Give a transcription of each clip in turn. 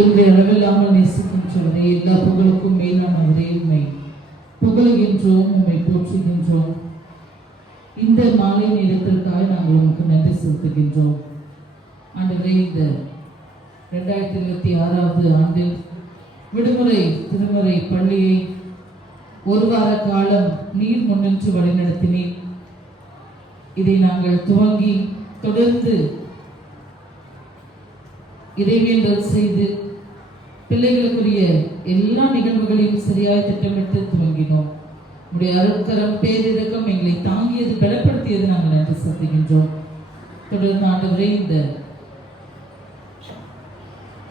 எங்களை அளவில்லாமல் நேசிக்கின்றவரே, எல்லா புகழுக்கும் மேலானவரே, உம்மை புகழுகின்றோம், உம்மை போற்றுகின்றோம். இந்த மாலை நேரத்திற்காக நாங்கள் உமக்கு நன்றி செலுத்துகின்றோம். ஆண்டவரே, இந்த 2026 ஆண்டில் விடுமுறை திருமுறை பள்ளியை ஒரு வார காலம் நீர் முன்னின்று வழிநடத்தினேன். இதை நாங்கள் துவங்கி தொடர்ந்து இறைவேண்டல் செய்து பிள்ளைகளுக்குரிய எல்லா நிகழ்வுகளையும் சரியாய் திட்டமிட்டு துவங்கினோம். உடைய அருட்கரம் பேரிரக்கம் எங்களை தாங்கியது, பலப்படுத்தியது நாங்கள் நன்றி செலுத்துகின்றோம். தொடர்ந்து ஆண்டவரே, இந்த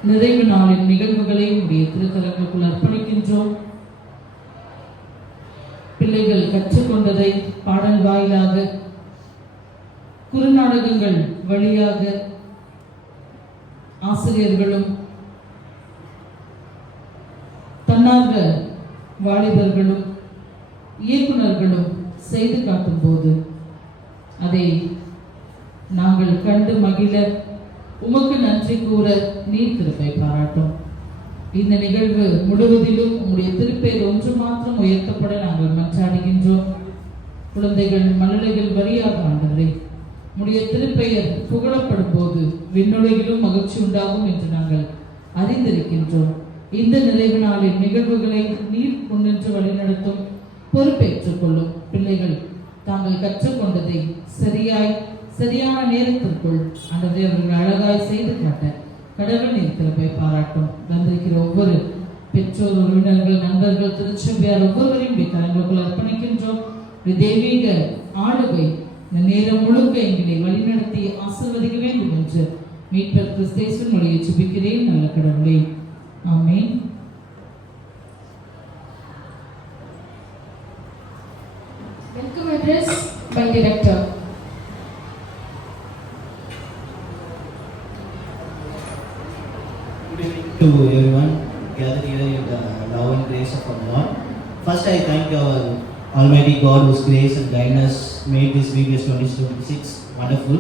நிறைவு நாளின் நிகழ்வுகளை உடைய திருத்தலங்களுக்குள் அர்ப்பணிக்கின்றோம். பிள்ளைகள் கற்றுக்கொண்டதை பாடல் வாயிலாக, குறுநாடகங்கள் வழியாக ஆசிரியர்களும் தன்னார்வ வாலிபர்களும் இயக்குநர்களும் செய்து காட்டும் போது அதை நாங்கள் கண்டு மகிழ உமக்கு நன்றி கூற நீர் கிருபை பாராட்டும். இந்த நிகழ்வு முழுவதிலும் உங்களுடைய திருப்பெயர் ஒன்று மாத்திரம் உயர்த்தப்பட நாங்கள் மன்றாடுகின்றோம். குழந்தைகள் மழலைகள் வழியாக ஆண்டவரே, உடைய திருப்பெயர் புகழப்படும் போது விண்ணுலகிலும் மகிழ்ச்சி உண்டாகும் என்று நாங்கள் அறிந்திருக்கின்றோம். இந்த நிறைவு நாளின் நிகழ்வுகளை நீர் முன்னின்று வழிநடத்தும் பொறுப்பேற்றுக் கொள்ளும். பிள்ளைகள் தாங்கள் கற்றுக்கொண்டதை சரியான நேரத்திற்குள் ஆண்டவரே அவர்கள் அழகாய் செய்து காட்ட கடவுள் நீர் கிருபை பாராட்டும். வந்திருக்கிற ஒவ்வொரு பெற்றோர், உறவினர்கள், நண்பர்கள், திருச்சபையார் ஒவ்வொருவரையும் கரங்களுக்குள் அர்ப்பணிக்கின்றோம். தெய்வீக ஆளுகை இந்த நேரம் முழுக்க எங்களை வழிநடத்தி ஆசீர்வதிக்க வேண்டும் என்று மீட்பர் கிறிஸ்தேசன் மொழியை ஜெபிக்கிறேன் நல்ல கடவுளே, ஆமென். Welcome address by director. Good evening to everyone gathered here in the love and grace of our Lord. First, I thank our Almighty God whose grace and kindness made this VBS 2026 wonderful.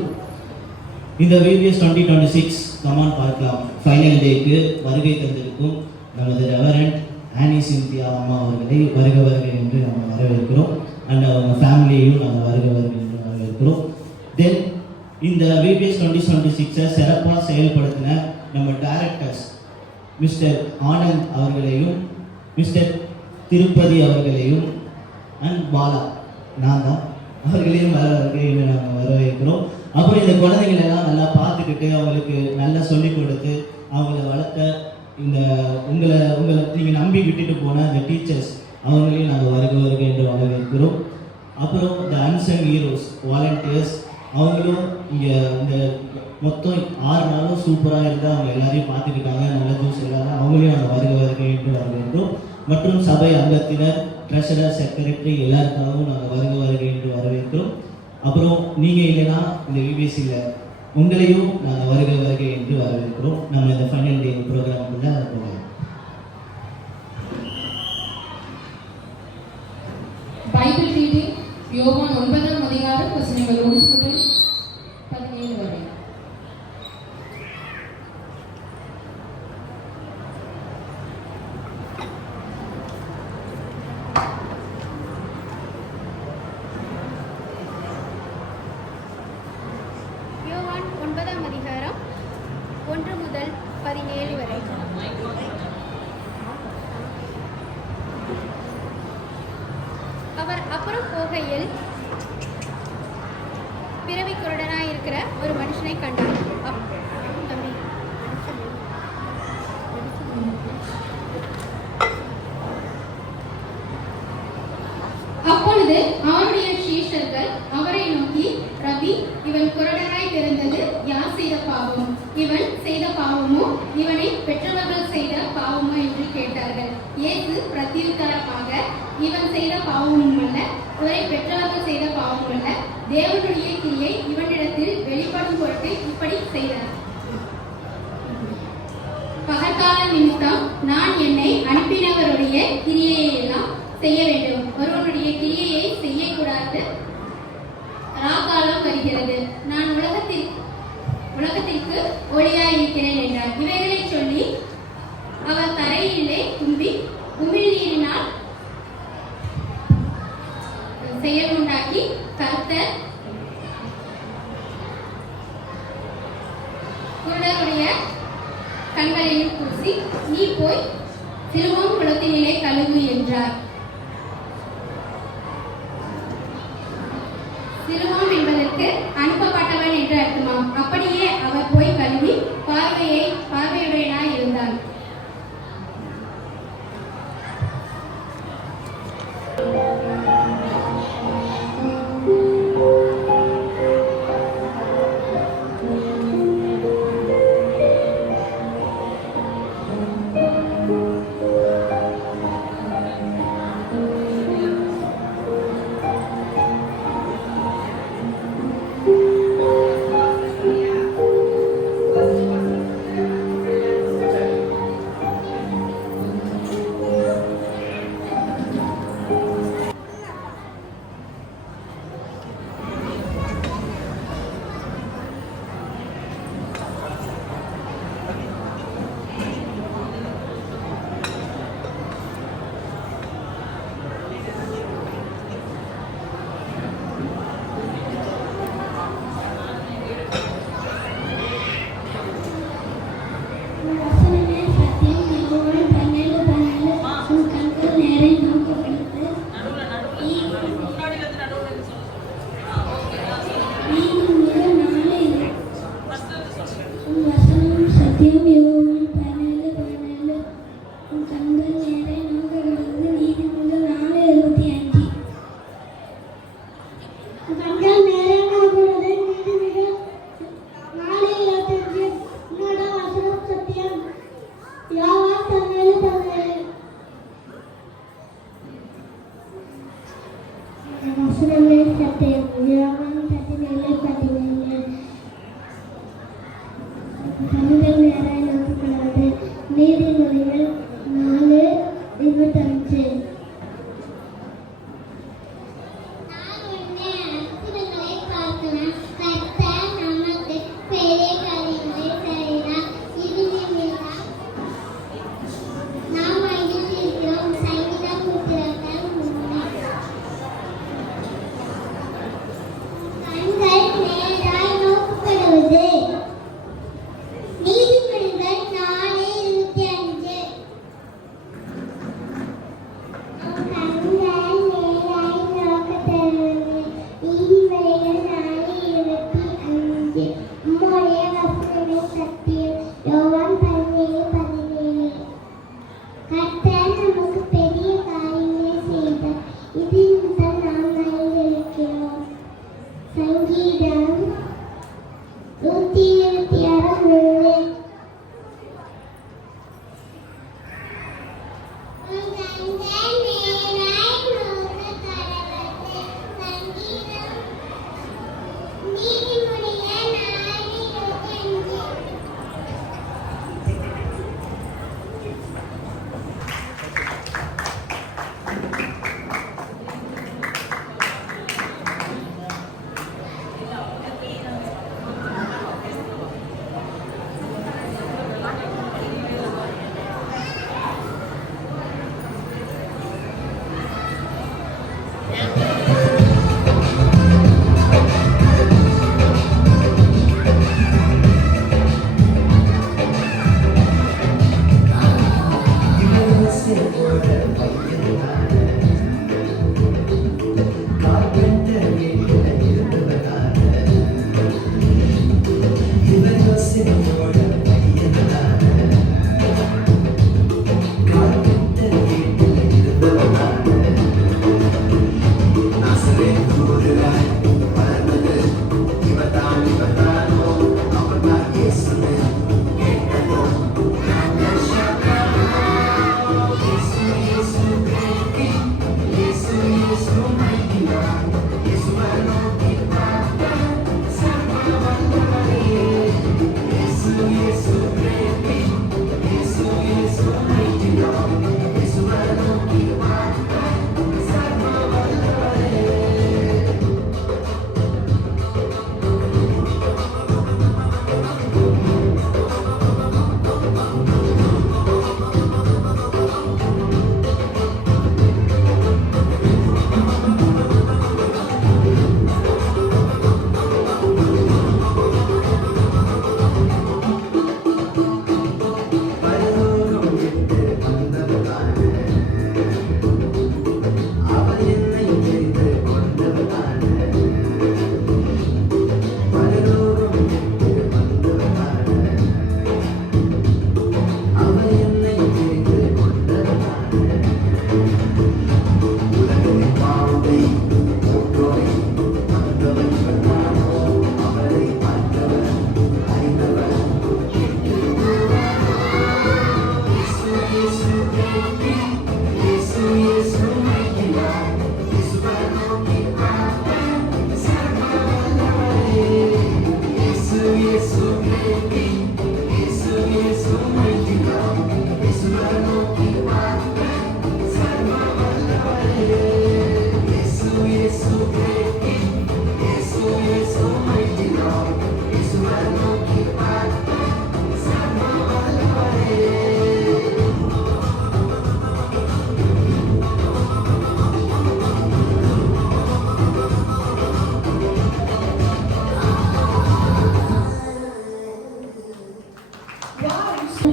இந்த VBS 2026 come on பார்க்கலாம் final டேக்கு வருகை தந்திருக்கும் நமது reverend ஆனி சிந்தியா அம்மா அவர்களை வருக என்று நம்ம வரவேற்கிறோம். அண்ட் அவங்க ஃபேமிலியையும் நாங்கள் வருக என்று வரவேற்கிறோம். தென் இந்த VBS 2026 சிறப்பாக செயல்படுத்தின நம்ம டைரக்டர்ஸ் மிஸ்டர் ஆனந்த் அவர்களையும் மிஸ்டர் திருப்பதி அவர்களையும் அண்ட் பாலா நான் தான் அவர்களையும் வரவேற்க நாங்கள் வரவேற்கிறோம். அப்புறம் இந்த குழந்தைகள் எல்லாம் நல்லா பார்த்துக்கிட்டு அவங்களுக்கு நல்லா சொல்லிக் கொடுத்து அவங்கள வளர்த்த இந்த உங்களை நீங்கள் நம்பி விட்டுட்டு போன அந்த டீச்சர்ஸ் அவங்களையும் நாங்கள் வருக என்று வரவேற்கிறோம். அப்புறம் இந்த அன்சங் ஹீரோஸ் வாலண்டியர்ஸ் அவங்களும் இங்கே இந்த மொத்தம் 6 நாளும் சூப்பராக இருந்தால் அவங்க எல்லாரையும் பார்த்துக்கிட்டாங்க, நல்ல ஜூஸ் எல்லாரும் அவங்களையும் நாங்கள் வருக என்று வரவேற்கிறோம். மற்றும் சபை அங்கத்தினர், ட்ரெஷரர், செக்ரட்டரி எல்லாருக்காகவும் நாங்கள் வருக என்று வரவேற்கிறோம். அப்புறம் நீங்கள் இல்லைன்னா இந்த விபிஎஸ்சியில் உங்களையும் நாங்கள் வருக என்று வரவேற்கிறோம். நம்ம இந்த ஃபைனல் டே ப்ரோக்ராமுக்குள்ள போகலாம். பைபிள் ரீடிங் யோவான் 9ஆம் அதிகாரம் வசனங்கள் 1 முதல் 17 வரை. யோவான் 9ஆம் அதிகாரம் 1 முதல் 17 வரை. அவர் அப்புறம் போகையில் பிறவி குருடனாயிருக்கிற ஒரு மனுஷனை கண்டார். தம்பி அப்பொழுது அவருடைய சீஷர்கள் அவரை நோக்கி, ரபி, இவன் குருடனாய் பிறந்தது யார் செய்த பாவம்? இவன் செய்த பாவமோ இவனை பெற்றவர்கள் செய்த பாவமோ என்று கேட்டார்கள். இயேசு பிரதியுத்தரமாக, இவன் செய்த பாவமும் அல்ல, இவரை பெற்றவர்கள் செய்த பாவமும் அல்ல, தேவனுடைய கிரியை இவனிடத்தில் வெளிப்படும் பொருட்டு இப்படி செய்தார். பகற்கால நிமித்தம் நான் என்னை அனுப்பினவருடைய கிரியையை எல்லாம் செய்ய வேண்டும். ஒருவனுடைய கிரியையை செய்யக்கூடாது. ராக்காலம் வருகிறது. நான் உலகத்திற்கு ஒளியாயிருக்கிறேன் என்றார். இவைகளை சொல்லி போய் சிலுவோம் குளத்தினிலே கழுவு என்றார். சிலுவோம் என்பதற்கு அனுப்பப்பட்டவன் என்று அர்த்தமாம். அப்படியே அவர் போய் கழுவி பார்வையுடையனாய் இருந்தார். நீதிமொழிகள் 4:25.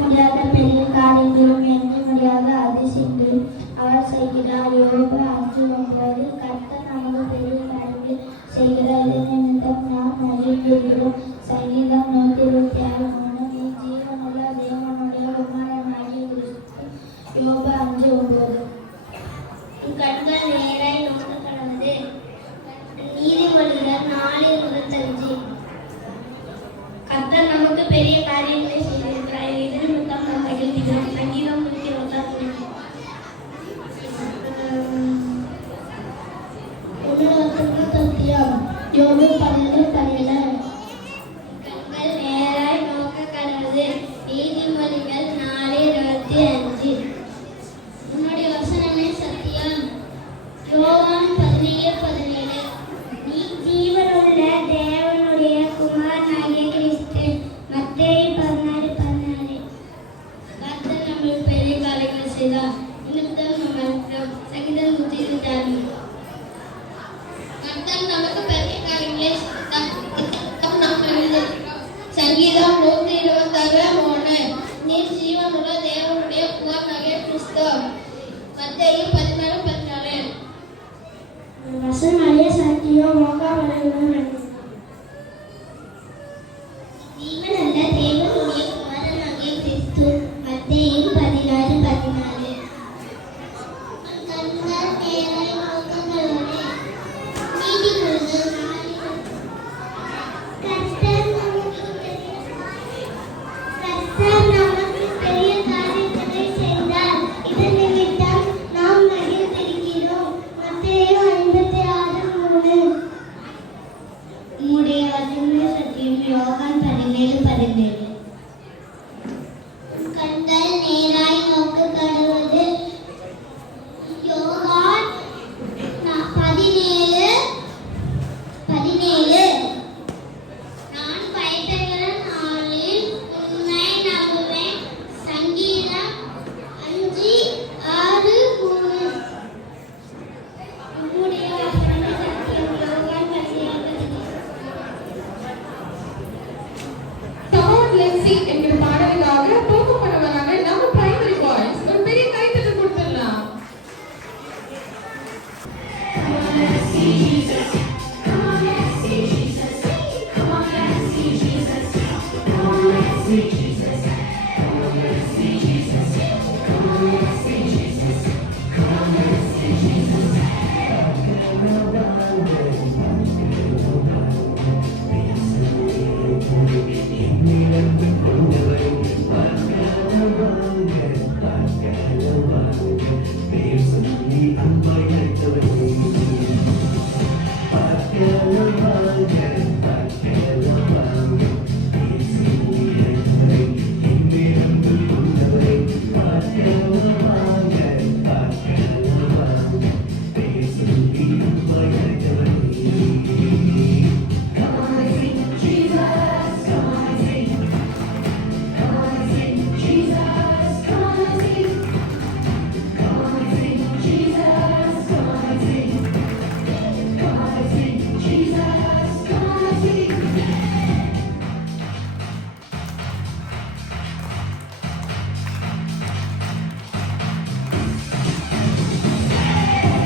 முடியாத பெரிய காரியங்களும் எண்ண முடியாத அதிசயங்களும் அவர் செய்கிறார். யோபு 5:9 கர்த்தர் நமக்கு பெரிய காரியங்களை செய்கிறார், இது நிமித்தம் நாம் மகிழ்ந்திருக்கிறோம். சங்கீதம் 126:3 நீ ஜீவனுள்ள தேவனுடைய குமாரனாகிய கிறிஸ்து. யோபு 5:9 கண்கள் நேராய் நோக்க கடவுது. நீதிமொழிகள் 4:25 கர்த்தர் நமக்கு பெரிய காரியங்களை செய்திருக்கிறார், இது நிமித்தம் நாம் மகிழ்கிறோம். சங்கீதம் 126:3 உன்னதத்துக்கு சத்தியம். யோபு 12:17 கண்கள் நேராய் நோக்க கடவுது. நீதிமொழிகள் 4:25 உன்னுடைய வசனமே சத்தியம். யோவான் 17:17 நீ ஜீவனுள்ள தேவனுடைய குமாரனாகிய கிறிஸ்து. மத்தேயு 16:16 கர்த்தர் நம்மை பெரிய காரியங்கள் செய்தார், நிமித்தம் நாம் மகிழ்கிறோம். சங்கீதம் 126 கர்த்தர் நமக்கு பெரிய காரியங்களை செய்தார், நிமித்தம் நாம் மகிழ்கிறோம். சங்கீதம் 126:3 நீர் ஜீவனுள்ள தேவனுடைய குமாரனாகிய கிறிஸ்து. மத்தேயு 16:16 வசனமாகிய சத்தியம் மோகாவலையுடன் ஜீவனுள்ள தேவனுடைய குமாரனாகிய கிறிஸ்து. மத்தேயு 16:14 கண்கள் நேராய் நோக்க கடவுது. நீதிமொழிகள் 4 கர்த்தர் நமக்கு பெரிய காரியங்களை செய்தார், இது நிமித்தம் நாம் மகிழ்ந்திருக்கிறோம். மத்தேயு 56:3 உம்முடைய வசனமே சத்தியம். யோவான் 17:17 கண்கள் நேராய் நோக்க கடவுது. யோவான் 17:17 நான் பயப்படுகிற நாளில் உன்னை நம்புவேன். சங்கீதம் 5:6-3 உம்முடைய வசனமே சத்தியம். யோவான் 17:17 சமோன் லென்சி என்கிற பாடலுக்காக போகப்படுவதாக நம்ம பிரைமரி பாய்ஸ் ஒரு பெரிய கைத்தட்டல் கொடுத்துடலாம்.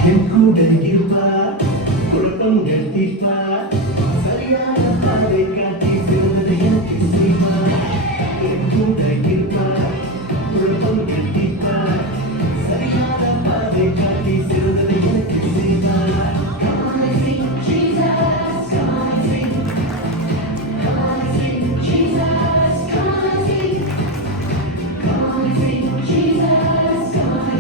என்கூடன் இருப்பார், குழப்பங்கள் தீர்ப்பார், சரியான பாதை காட்டி சிறந்ததை எனக்கு செய்வார். என்கூடன் இருப்பார், குழப்பங்கள் தீர்ப்பார், சரியான பாதை காட்டி சிறந்ததை எனக்கு செய்வார். Come on and sing Jesus, come on and sing. Come on and sing Jesus, come on and sing. Come on and sing Jesus, come on and sing.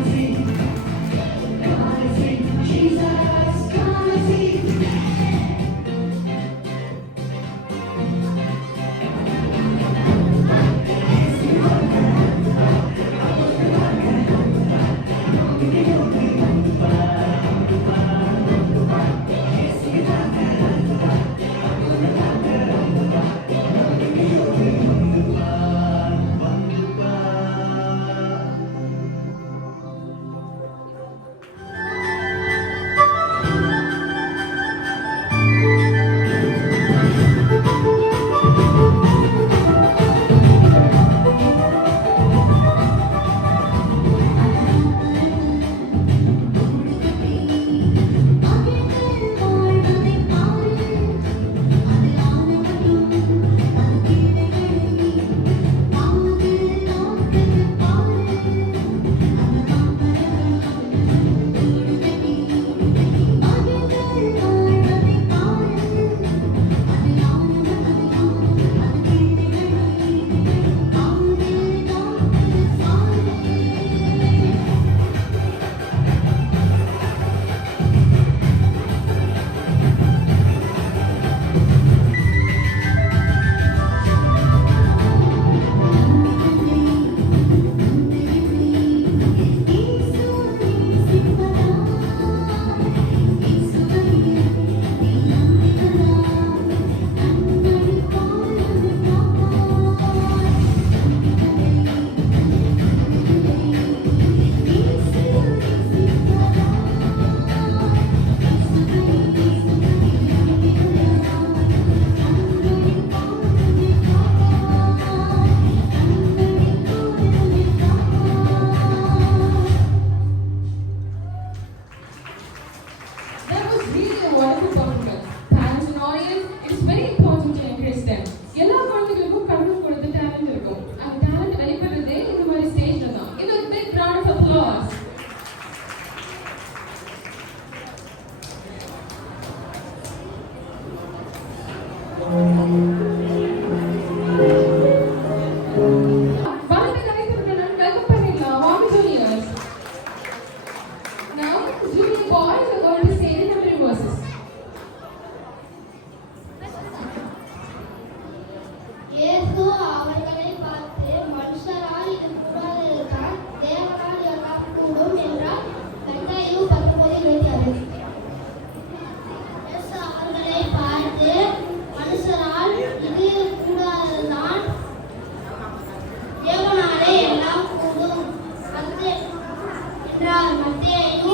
என்றார். மத்தேயு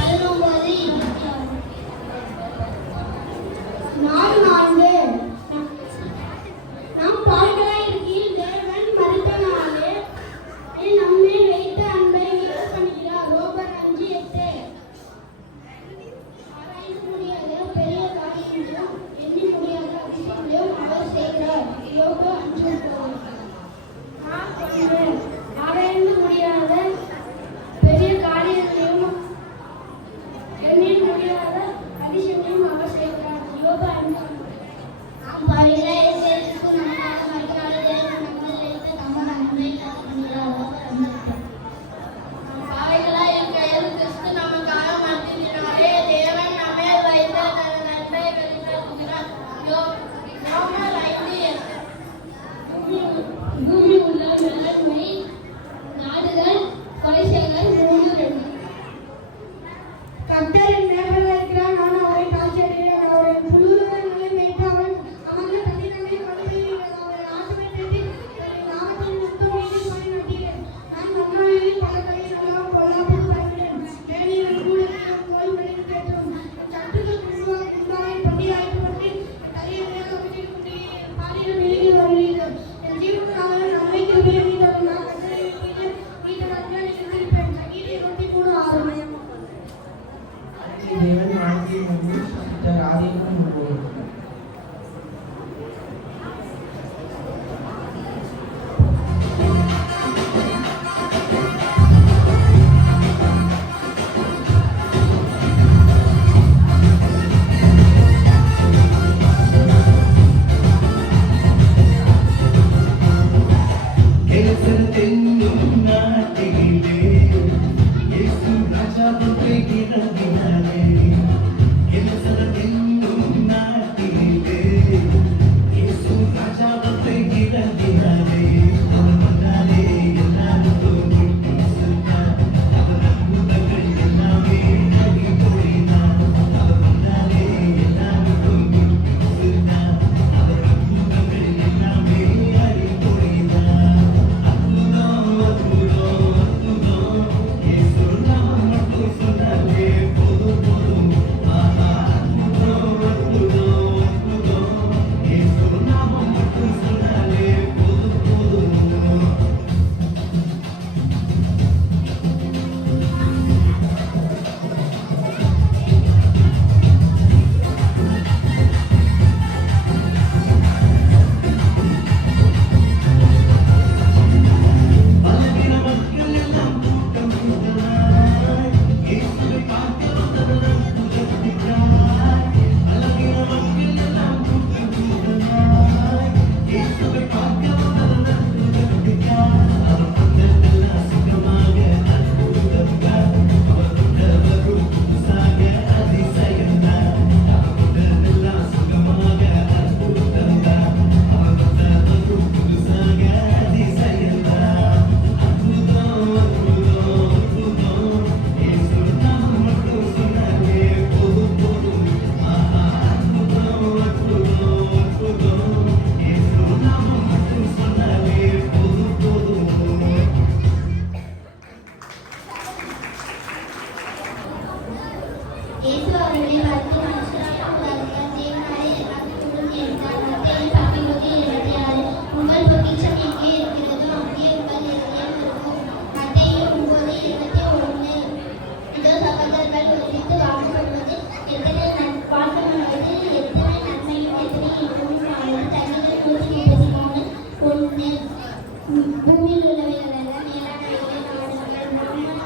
19:26. 4 நம் பாவிகளாய் இருக்கையில் தேவன் மரித்தனாலே நம்மேல் வைத்த அன்பை வெளிப்படுத்துகிறார். ரோமர் 5:8. ஆராய்ந்து முடியாத பெரிய காரியங்களையும் எண்ணி முடியாத அதிசயங்களையும் அவர் செய்கிறார். யோபு 5:9. ஆராய்ந்து முடியாத பெரிய காரியங்களையும் எண்ணி முடியாத அதிசயங்களையும் அவர் செய்கிறார். யோபு 5:9. நாம் பாவிகளாய் இருக்கிறதற்கு நமக்காக மரித்தனாலே தேவன் நம்மேல் வைத்த தமது அன்பை வெளிப்படுத்துகிறார். நாம் பாவிகளாய் இருக்கையில் கிறிஸ்து நமக்காக மரித்ததினாலே தேவன் நம்மேல் வைத்த தனது அன்பை வெளிப்படுத்துகிறார். ரோமர் 5:8. பூமி உள்ள வெள்ளமை நாடுகள் கொலை செய்தல் 3:2. கர்த்தர் என் மேலாக இருக்கிறார், நான் அவரை தாழ்த்துகிறேன். அவரை புல்லுள்ள நிலைமைக்கு அவர் அமர்ந்த தண்ணீரை கழுவுகிறேன். அவரை ஆத்துமை தேடி நாமத்தில் முத்தம் மீது பணி நட்டீரேன். நான் மன்னாளில் பல கையினால் பொல்லாப்பு பயக்கிறேன். மேனீரன் கூடத்தில் நோய் விளைவு கேட்டும். என் சத்துக்கள் முன்பாக பண்டிகையாய்ப்பு பற்றி என் தலையை மேல் அமைச்சிக் கொண்டு பாலியல் விலகி வருகிறேன். என் ஜீவனுக்காக நம்மை கிருபையை நீட்டவும் நான் கர்த்தரை நீட்டலாக இருந்திருப்பேன். சங்கீதம் 23:6. தேவன் வாழ்க்கையை வந்து சமைத்தார். ஆதியாகமம் 3. கேசத்தென்னும் நாட்டிலே இயேசு ராஜாவுக்கு இறங்கினாரே. கேசத்தென்னும் நாட்டிலே இயேசு ராஜாவுக்கு இறங்கினாரே. அவர் வந்தாலே எல்லாருக்கும் முட்டி சொன்னார். அவர் அற்புதங்கள் எல்லாமே நடி போயினார். அவர் வந்தாலே எல்லாருக்கும் முட்டி சொன்னார். அவர் அற்புதங்கள் எல்லாமே நடி போயினார். பலவீன மக்கள் எல்லாம் கூட்டம் கூட்டமாய் இயேசுவை பார்க்க வந்தவர்கள் கூட்டத்திற்காய். பலவீன மக்கள் எல்லாம் கூட்டம் கூட்டமாய் இயேசுவை பார்க்க வந்தவர்கள் கூட்டத்திற்காய். அவர் வந்ததெல்லாம் சுகமாக அற்புதம்தான். அவர் கொண்டவரும் புதுசாக அதிசயம்தான். அவர் கொண்டதெல்லாம் சுகமாக அற்புதம்தான். அவர் வந்தவரும் புதுசாக அதிசயம்தான். இயேசு அவர்களை வாழ்த்தி மனுஷராக உலகில் தேவனாலே எல்லாத்தையும் உறுதி எடுத்தார். மத்தேயு 19:26. உங்கள் பொக்கிஷம் எங்கே இருக்கிறதோ அங்கே உங்கள் இதயம் இருக்கும். மத்தேயு 9:21. இதோ சகோதரர்கள் ஒருமித்து வாழப்படுவது எத்தனை வாழ்க்கப்படுவது எத்தனை நன்மையும் எத்தனை இன்பமும் ஆனது. சங்கீதம் 133:1. பூமியில் உள்ளவைகள் எல்லாம் மேலானவைகளை நாடுங்கள்.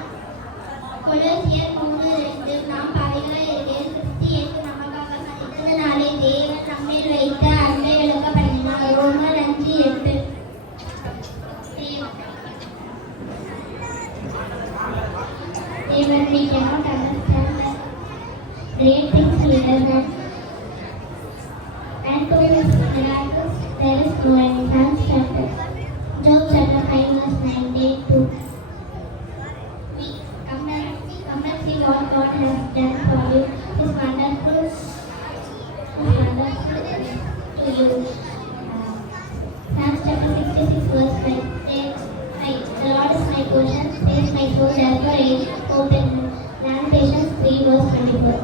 கொலோசியர் 3:2. நாம் பாவிகளாய் இருக்கையில் கிறிஸ்து இயேசு நமக்காக மரித்ததினாலே தேவன் நம்மேல் வைத்த அன்பை வெளிப்படுத்தினார். ரோமர் 5:8. Even we cannot understand the great things he does and to his miracles there is no end. Job chapter 5:9-2. Come and see what God has done for you. His wonderful to you. Psalms chapter 66:5. The Lord is my portion, says my soul, therefore open. Lamentations 3 verse 24.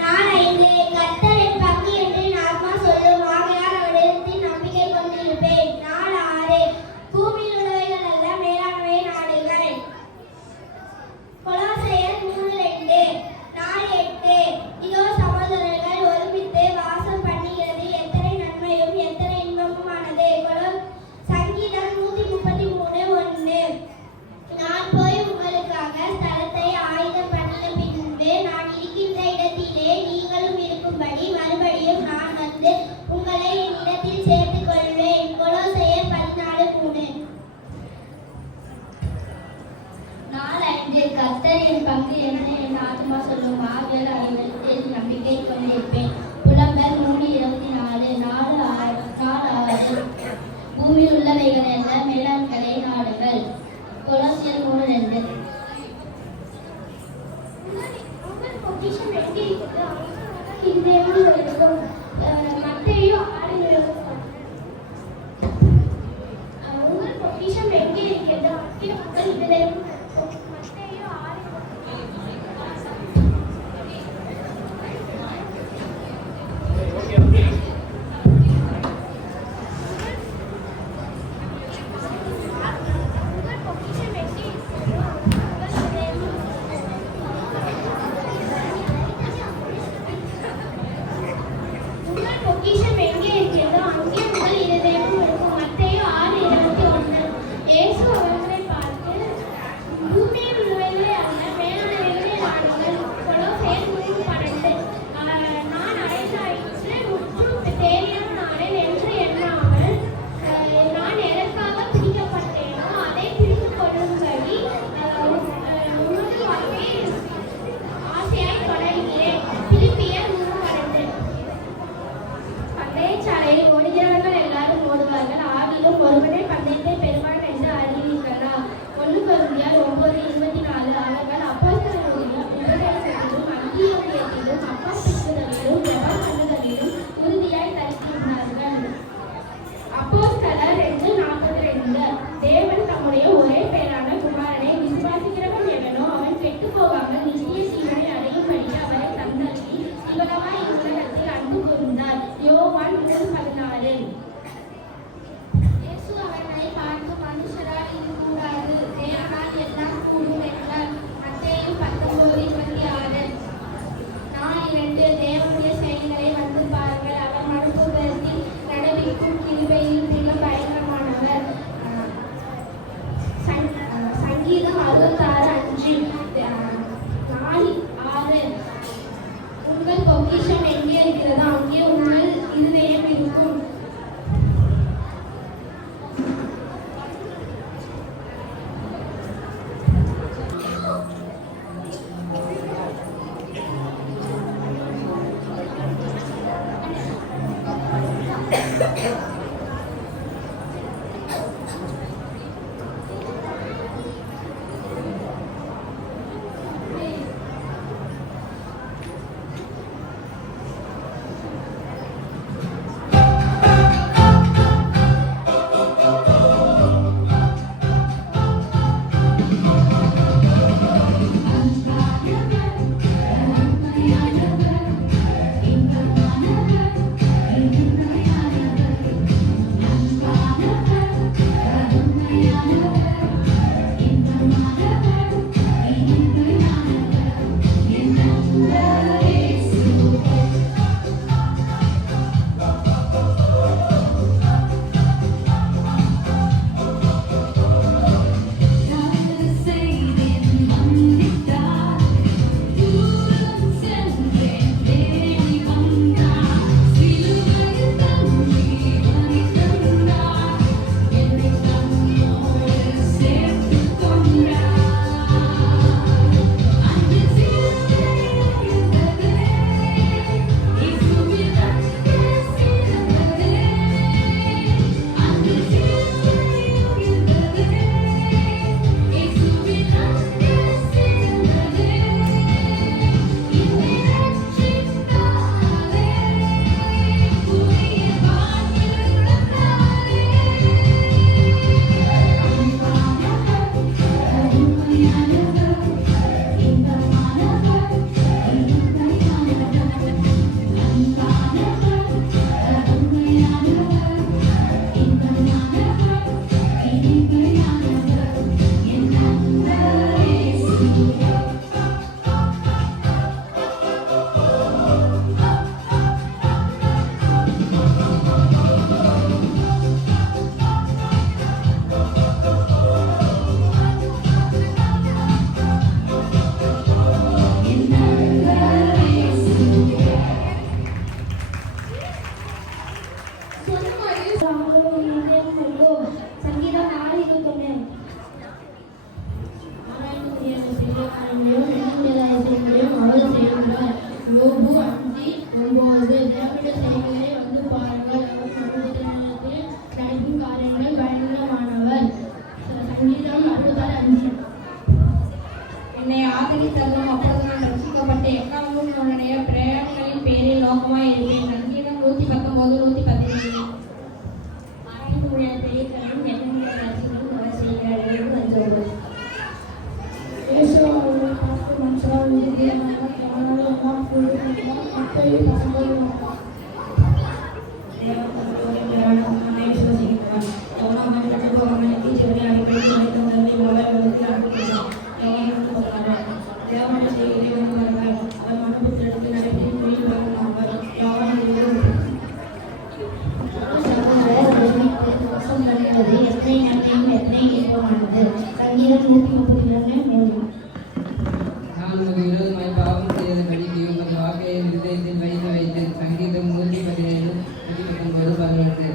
நான் ஐந்து கர்த்தர் என் பங்கு என்று என் ஆத்மா சொல்லும் ஆகையால் அவரிடத்தில் நம்பிக்கை கொண்டிருப்பேன். நாள் 6 பூமியில் உள்ளவைகள் அல்ல மேலானவை நாடுகள். கொலோசையர் 3:2. நாள் 8 இதோ சகோதரர்கள் ஒருமித்து வாசம் பண்ணுகிறது எத்தனை நன்மையும் எத்தனை இன்பமுமானது. சங்கீதம் 133:1. நான் போய் உங்களுக்காக ஸ்தலத்தை ஆயத்தம் பண்ணின பின்பு நான் இருக்கின்ற இடத்திலே நீங்களும் இருக்கும்படி மறுபடியும் நான் வந்து உங்களை என் இடத்தில் சேர்த்துக் கொள்வேன். கொலோசையர் 14:3. நாள் 5 கர்த்தர் என் பங்கு என்று என் ஆத்மா சொல்லும் ஆகியோர் அவரிடத்தில் நம்பிக்கை கொண்டிருப்பேன். புலம்பர் 3:24. நாள் 6 பூமியில் உள்ளவைகள் எல்லாம் மேலாண்களை நாடுகள். கொலோசியர் 3:2. உங்கள் பொசிஷன் எங்கே இருக்கிறது இருதயமும் இருக்கும். மத்தேயு 6:20. உங்கள் பொசிஷன் எங்கே இருக்கிறது அங்கே உங்கள் இருதயமும் இருக்கும். மத்தேயு 6:20. பொக்கிஷம் எங்கே இருக்கிறதோ அங்கே உங்கள் இருதயமும் இருக்கும். மத்தேயு 6:21. இயேசு அவர்களை பார்த்து பூமியில் உள்ளவைகளே அல்ல மேலானவைகளே நாடுங்கள். கொலோசையர் 3:12. நான் அடைந்தாயிற்று முற்றும் தேவையான நாளேன் என்று எண்ணாமல் நான் எதற்காக பிடிக்கப்பட்டேனோ அதை பிடித்துக் கொள்ளும்படி உமது வார்த்தையை ஆசையாய் தொடர்கிறேன். பிலிப்பியர் 3:12. பந்தயச்சாலையில் ஓடுகிறவர்கள் எல்லாரும் ஓடுவார்கள் ஆகிலும் ஒருவனே பந்தயத்தை பெறுவான் என்று அறிவீர்களா? 1 கொரிந்தியர் 9:24. அவர்கள் அப்போஸ்தலர்களுடைய உபதேசத்திலும் அந்தியோகியத்திலும் அப்பப்பிக்குதலிலும் ஜெபம் பண்ணுதலிலும் உறுதியாய் தரித்திருந்தார்கள். அப்போஸ்தலர் 2:42. தேவன் தம்முடைய ஒரே பேரான குமாரனை விசுவாசிக்கிறவன் எவனோ அவன் கெட்டுப் போகாமல் நித்திய ஜீவனை அடையும்படி அவரை தந்தருளி இவ்வளவாய் இவ்வுலகத்தில் அன்பு கூர்ந்தார். யோவான் 3:16. இயேசு அவர்களை பார்த்து மனுஷரால் இது கூடாது தேவனால் எல்லாம் கூடும் என்றார். மத்தேயு 19:26. நாள் 2 தேவனுடைய செயல்களை வந்து பாருங்கள். அவர் மனுபுரத்தில் நடப்பிக்கும் கிருபையில் மிக பயங்கரமானவர். சங்கீதம் 66:5. நாள் 6 உங்கள் பொக்கிஷம் எங்கே இருக்கிறதோ அங்கே உங்கள் இருதயம் இருக்கும். தரும் அப்பொழுது நான் ரசிக்கப்பட்டேன். எக்காலமும் உன்னுடைய பிரயாணங்களின் பேரில் நோக்கமாய் இருப்பேன். சங்கீதம் 119 117. ஆராய்ந்து பெரிய கண்ணும் என்னுடைய ரசிகளும் அவர் செய்கிறார்கள் வந்தவர்கள். இயேசு அவர்களை பார்த்து மனுஷரால் உறுதியாக யாராலும் எல்லாம் கூறுகிறார் மக்களை பசங்கள் சங்கீதம் 132 நான் உமக்கு விரோதமாய் பாவம் செய்தபடி உமது வாக்கை என் இதயத்தில் வைத்தேன். சங்கீதம் 117 119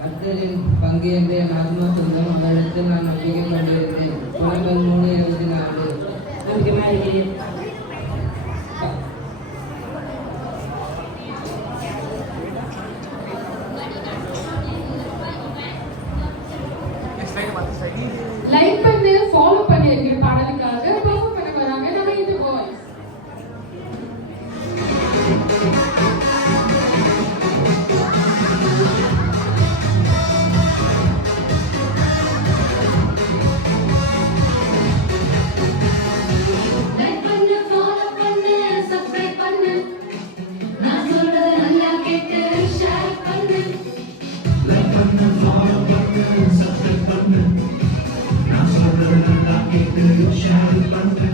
கர்த்தரின் பங்கு என்று என் ஆத்மா சொந்தம், அவரிடத்தில் நான் நம்பிக்கை கொண்டிருந்தேன். புலம்பல் 3:24. நம்பிக்கையாக இருக்கிறேன். லைக் பண்ணு, ஃபாலோ பண்ணி இருக்கிற பாடலுக்காக பெர்ஃபார்ம் பண்ண வராங்க நம்ம இந்த பாய்ஸ். லைக் பண்ணு, ஃபாலோ பண்ணு, சப்ஸ்கிரைப் பண்ணு. நான் சொல்றது நல்லா கேட்டு ஷேர் பண்ணு. லைக் பண்ணு, ஃபாலோ பண்ணு, சப்ஸ்கிரைப் பண்ணு. நான் சொல்றது நல்லா கேட்டு ஷேர் பண்ணு.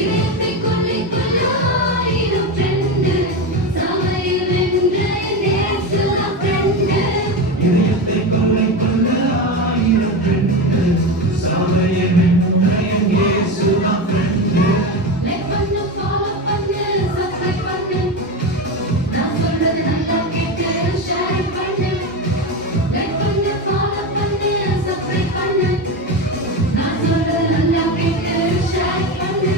இதயத்தை கொள்ளையிடும் ட்ரெண்டு, சமையல் வென்ற நேசுதான் ட்ரெண்டு. இதயத்தை கொள்ளை கொள்ள 1000 ஃப்ரெண்டு. சாலையை வென்ற என் இயேசுதான் ஃப்ரெண்டு. லைக் பண்ணு, ஃபாலோ பண்ணு, சப்ஸ்கிரைப் பண்ணு. நான் சொல்றது நல்லா கேட்டு ஷேர் பண்ணு. லைக் பண்ணு, ஃபாலோ பண்ணு, சப்ஸ்கிரைப் பண்ணு. நான் சொல்றது நல்லா கேட்டு ஷேர் பண்ணு.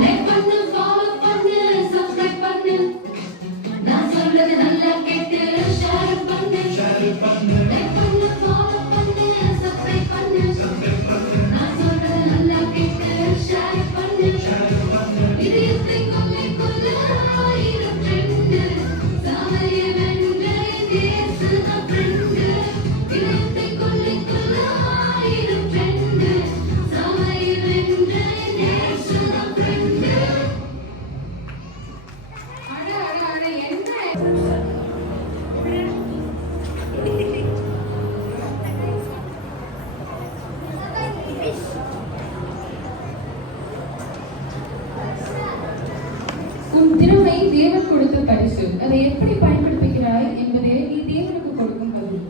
லைக் பண்ணு, ஃபாலோ பண்ணு, சப்ஸ்கிரைப் பண்ணு. நான் சொல்றது நல்லா கேட்டு ஷேர் பண்ணு. லைக் பண்ணு, ஃபாலோ பண்ணு, சப்ஸ்கிரைப் பண்ணு. நான் சொல்றது நல்லா கேட்டு ஷேர் பண்ணு. இதயத்தை கொள்ள 1000 ட்ரெண்டு, சாமையை வென்ற இயேசுதான் ஃப்ரெண்டு. இதயத்தை கொள்ள 1000 ட்ரெண்டு, சாமையை வென்ற இயேசுதான் ஃப்ரெண்டு. அட அட அட என்ன உன் திறமை தேவன் கொடுத்த பரிசு. அதை எப்படி பயன்படுத்துகிறாய் என்பதே நீ தேவனுக்கு கொடுக்கும் பதில்.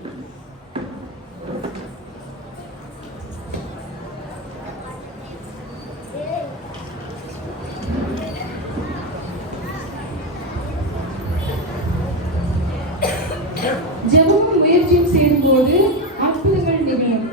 ஜெபமும் முயற்சியும் சேரும்போது அற்புதங்கள் நிகழும்.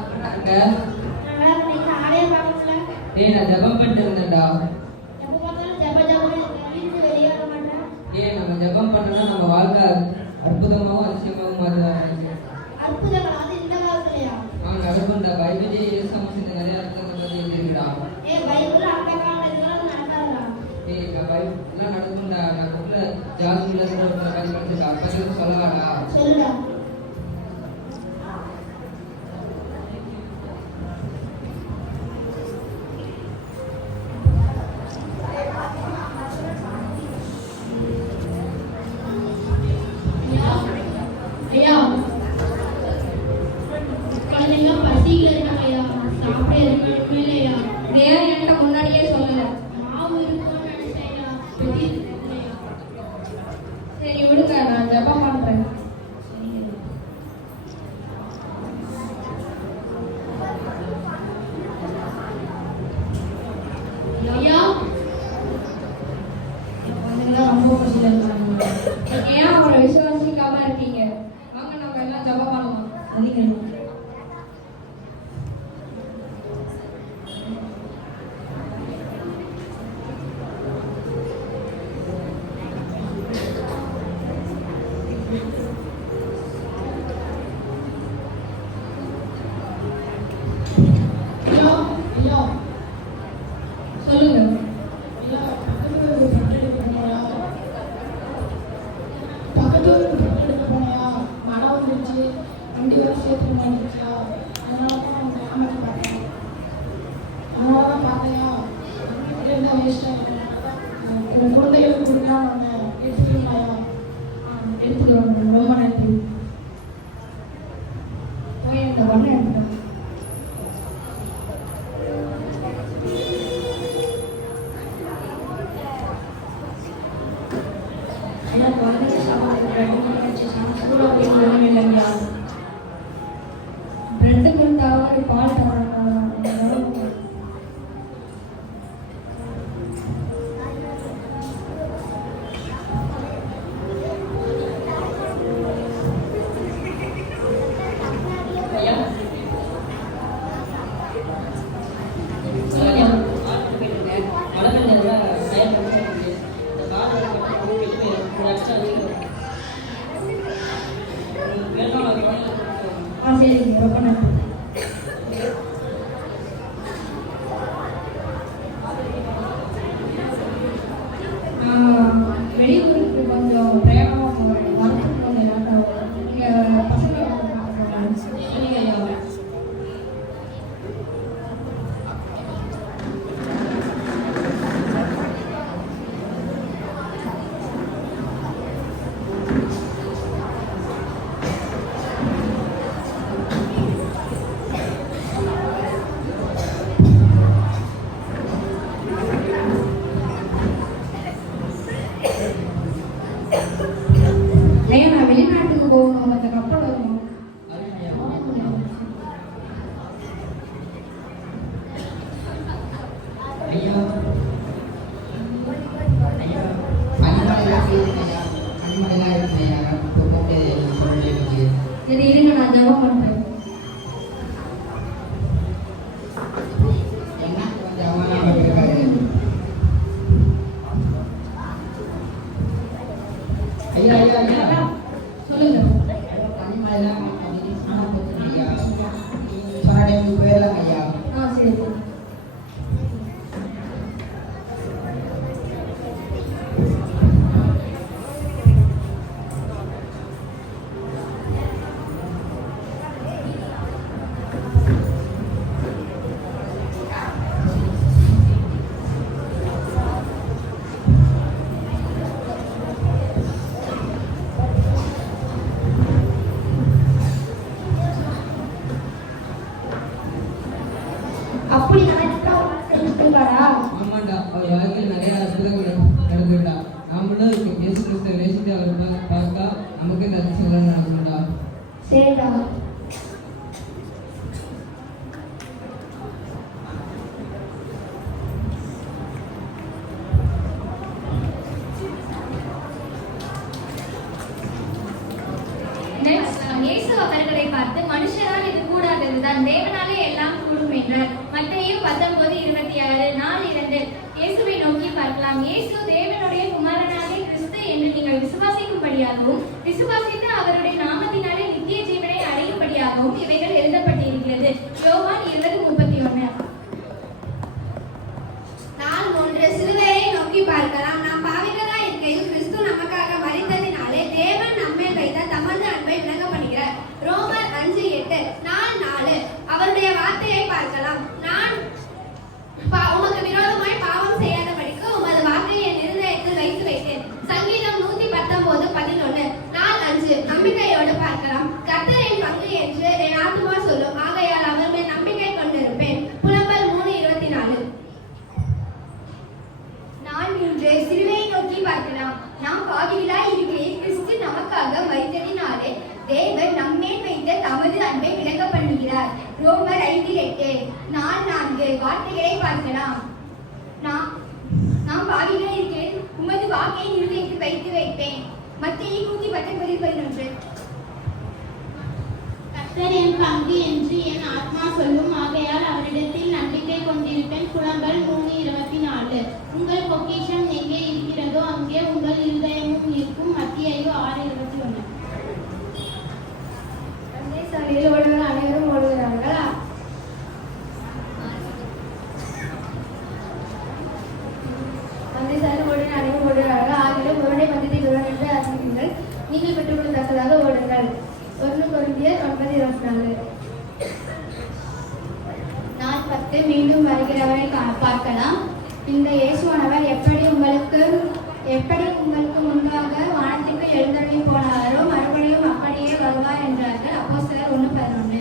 இருக்க? நான் இன்னைக்கு ஆடே பார்க்கல. டேய் நான் ஜெபம் பண்ணிட்டு இருந்தேன்டா. எப்போ பார்த்தாலும் ஜப வீட்டுக்கு வெளியே வர மாட்டேன். டேய் நம்ம ஜெபம் பண்ணனா நம்ம வாழ்க்கை அற்புதமாவும் அதிசயமாவும் மாறும். அற்புதங்கள் அது இந்த காலத்துலயா? நடக்கும்டா. பைபிளே இயேசு சமூகத்துல நிறைய அர்த்தங்கள் பத்தி எழுதிருக்குடா. பைபிள் அந்த காலத்துல இதெல்லாம் நடக்காதா? டேய் பைபிள் எல்லாம் நடக்கும்டா. நான் புக்ல ஜான்ல இருந்து ஒரு காரியம் படிச்சிருக்கேன். அப்ப சொல்லவாடா. சொல்லுடா. ஐயா குழந்தைங்க பசியில இருக்காங்க ஐயா. சாப்பிட எதுவுமே இல்லையா? ஏன் என்கிட்ட முன்னாடியே சொல்லல? மாவு இருக்கும்னு நினைச்சேன் ஐயா. பெட்டி இல்லையா? சரி விடுங்க, நான் ஜெபம் பண்றேன். ஐயா குழந்தைங்க ரொம்ப பசியில இருக்காங்க. ஏன் அவரை விசுவாசிக்காம இருக்கீங்க? வாங்க நம்ம எல்லாம் ஜெபம் பண்ணலாம். சரிங்க. ஐயா ஐயா சொல்லுங்க. ஐயா பக்கத்து எடுக்க போனையா மழை வந்துருச்சு. வண்டி வர சேர்த்து வந்துருச்சா? அதனால தான் அவங்க கிராமத்தை பார்த்தேன். அதனால தான் பார்த்தையா இருந்தால் வேஸ்ட்டாக என் குழந்தைகளுக்கு கொடுக்கலாம். நம்ம எடுத்துக்கலாம்யா? எடுத்துக்கிறோம். ரொம்ப நன்றி. போய் இந்த பண்ண எடுத்துட்டோம். ஐயா குழந்தைங்க சாப்பிட்டு ஸ்கூலில் போய் ஒன்றும் இல்லைங்களா? பிரெட்டு கொடுத்தாவது பால் தவறாங்க. சரிங்க, ரொம்ப நன்றி. வெளியூருக்கு கொஞ்சம் பிரயாணமாக போகிறேன். வரத்துக்கு கொஞ்சம் லேட் ஆகும். நீங்கள் பசங்க சரிங்க ஐயா. ஐயா நான் வெளிநாட்டுக்கு போகணும். அந்த கப்பல் வரணும். ஐயா ஐயா அனிமலைலாம் இருக்குங்கய்யா. அனிமலைலாம் இருக்குங்கய்யா. சரி இருங்க, நான் ஜெபம் பண்ணுறேன். என்ன கொஞ்சம் அவமானமா இருக்காரு. ஐயா ஐயா ஐயா சொல்லுங்க. அனிமலைலாம் ஐயா சொன்ன டைமுக்கு போயிடலாம் ஐயா. சரி. அப்படி நினைச்சிட்டாடா? ஆமாண்டா. அவர் வாழ்க்கையில் நிறைய அற்புதங்கள் நடந்துட்டா. நாமளும் இயேசு கிறிஸ்துவை நேசித்து அவர் பார்த்தா நமக்கு இந்த அதிசயங்கள் நடக்கும்டா. சரிடா. இயேசு அவர்களை பார்த்து, மனுஷரால் இது கூடாததுதான், தேவனால் 19:26 நாள் 2 இயேசுவை நோக்கி பார்க்கலாம். இயேசு தேவனுடைய குமாரனாகிய கிறிஸ்து என்று நீங்கள் விசுவாசிக்கும்படியாகவும் விசுவாசித்து அவருடைய நாமத்தினாலே நித்திய ஜீவனை அடையும்படியாகவும் இவைகள் எழுதப்பட்டிருக்கிறது. யோவான் 20:31. நாள் 3 சிலுவையை நோக்கி பார்க்கலாம். நாம் பாவிகளாய் இருக்கையில் கிறிஸ்து நமக்காக மரித்ததினாலே தேவன் நம்மேல் வைத்த தமது அன்பை விளங்க பண்ணுகிறார். ரோமர் 5:8. நாள் 4 அவருடைய வார்த்தையை பார்க்கலாம். நான் உமக்கு விரோதமாய் பாவம் செய்யாதபடிக்கு உமது வார்த்தையை என் இருதயத்தில் வைத்து வைத்தேன். சங்கீதம் 119:11. நாள் 5 நம்பிக்கையோடு பார்க்கலாம். கர்த்தர் என் பங்கு என்று என் ஆத்துமா சொல்லும், ஆகையால் அவர் மேல் நம்பிக்கை கொண்டிருப்பேன். புலம்பல் 3:24. நாள் 3 சிலுவையை நோக்கி பார்க்கலாம். நாம் பாவிகளாய் இருக்கையில் கிறிஸ்து நமக்காக மரித்ததினாலே தேவன் நம்மேல் வைத்த தமது அன்பை விளங்க பண்ணுகிறார். ரோமர் 5:8. நாள் 4 வார்த்தைகளை பார்க்கலாம். நாம் பாவிகளாய் இருக்கையில் உமது வாக்கை இருதயத்தில் வைத்து வைப்பேன். மத்தேயு 119:11. கர்த்தர் என் பங்கு என்று என் ஆத்மா சொல்லும், ஆகையால் அவரிடத்தில் நம்பிக்கை கொண்டிருப்பேன். புலம்பல் 3:24. உங்கள் பொக்கிஷம் எங்கே இருக்கிறதோ அங்கே உங்கள் இருதயமும் இருக்கும். மத்தேயு 6:21. சாலையில் ஓடுகிற அனைவரும் ஓடுகிறார்களா? அந்த சாலை ஓடுகிற அனைவரும் ஓடுகிறார்கள். ஆகிய ஒருவனை பந்தத்தை தூரம் என்று அறிவிங்கள். நீங்கள் பெற்றுக்கொள்ளத்தக்கதாக ஓடுங்கள். 1 கொரிந்தியர் 9:24. நாள் 10 மீண்டும் வருகிறவரை பார்க்கலாம். இந்த இயேசுவானவர் எப்படி உங்களுக்கு முன்பாக வானத்திற்கு எழுந்தருளி போனாரோ மறுபடியும் அப்படியே வருவார் என்றார்கள். அப்போஸ்தலர் 1:11.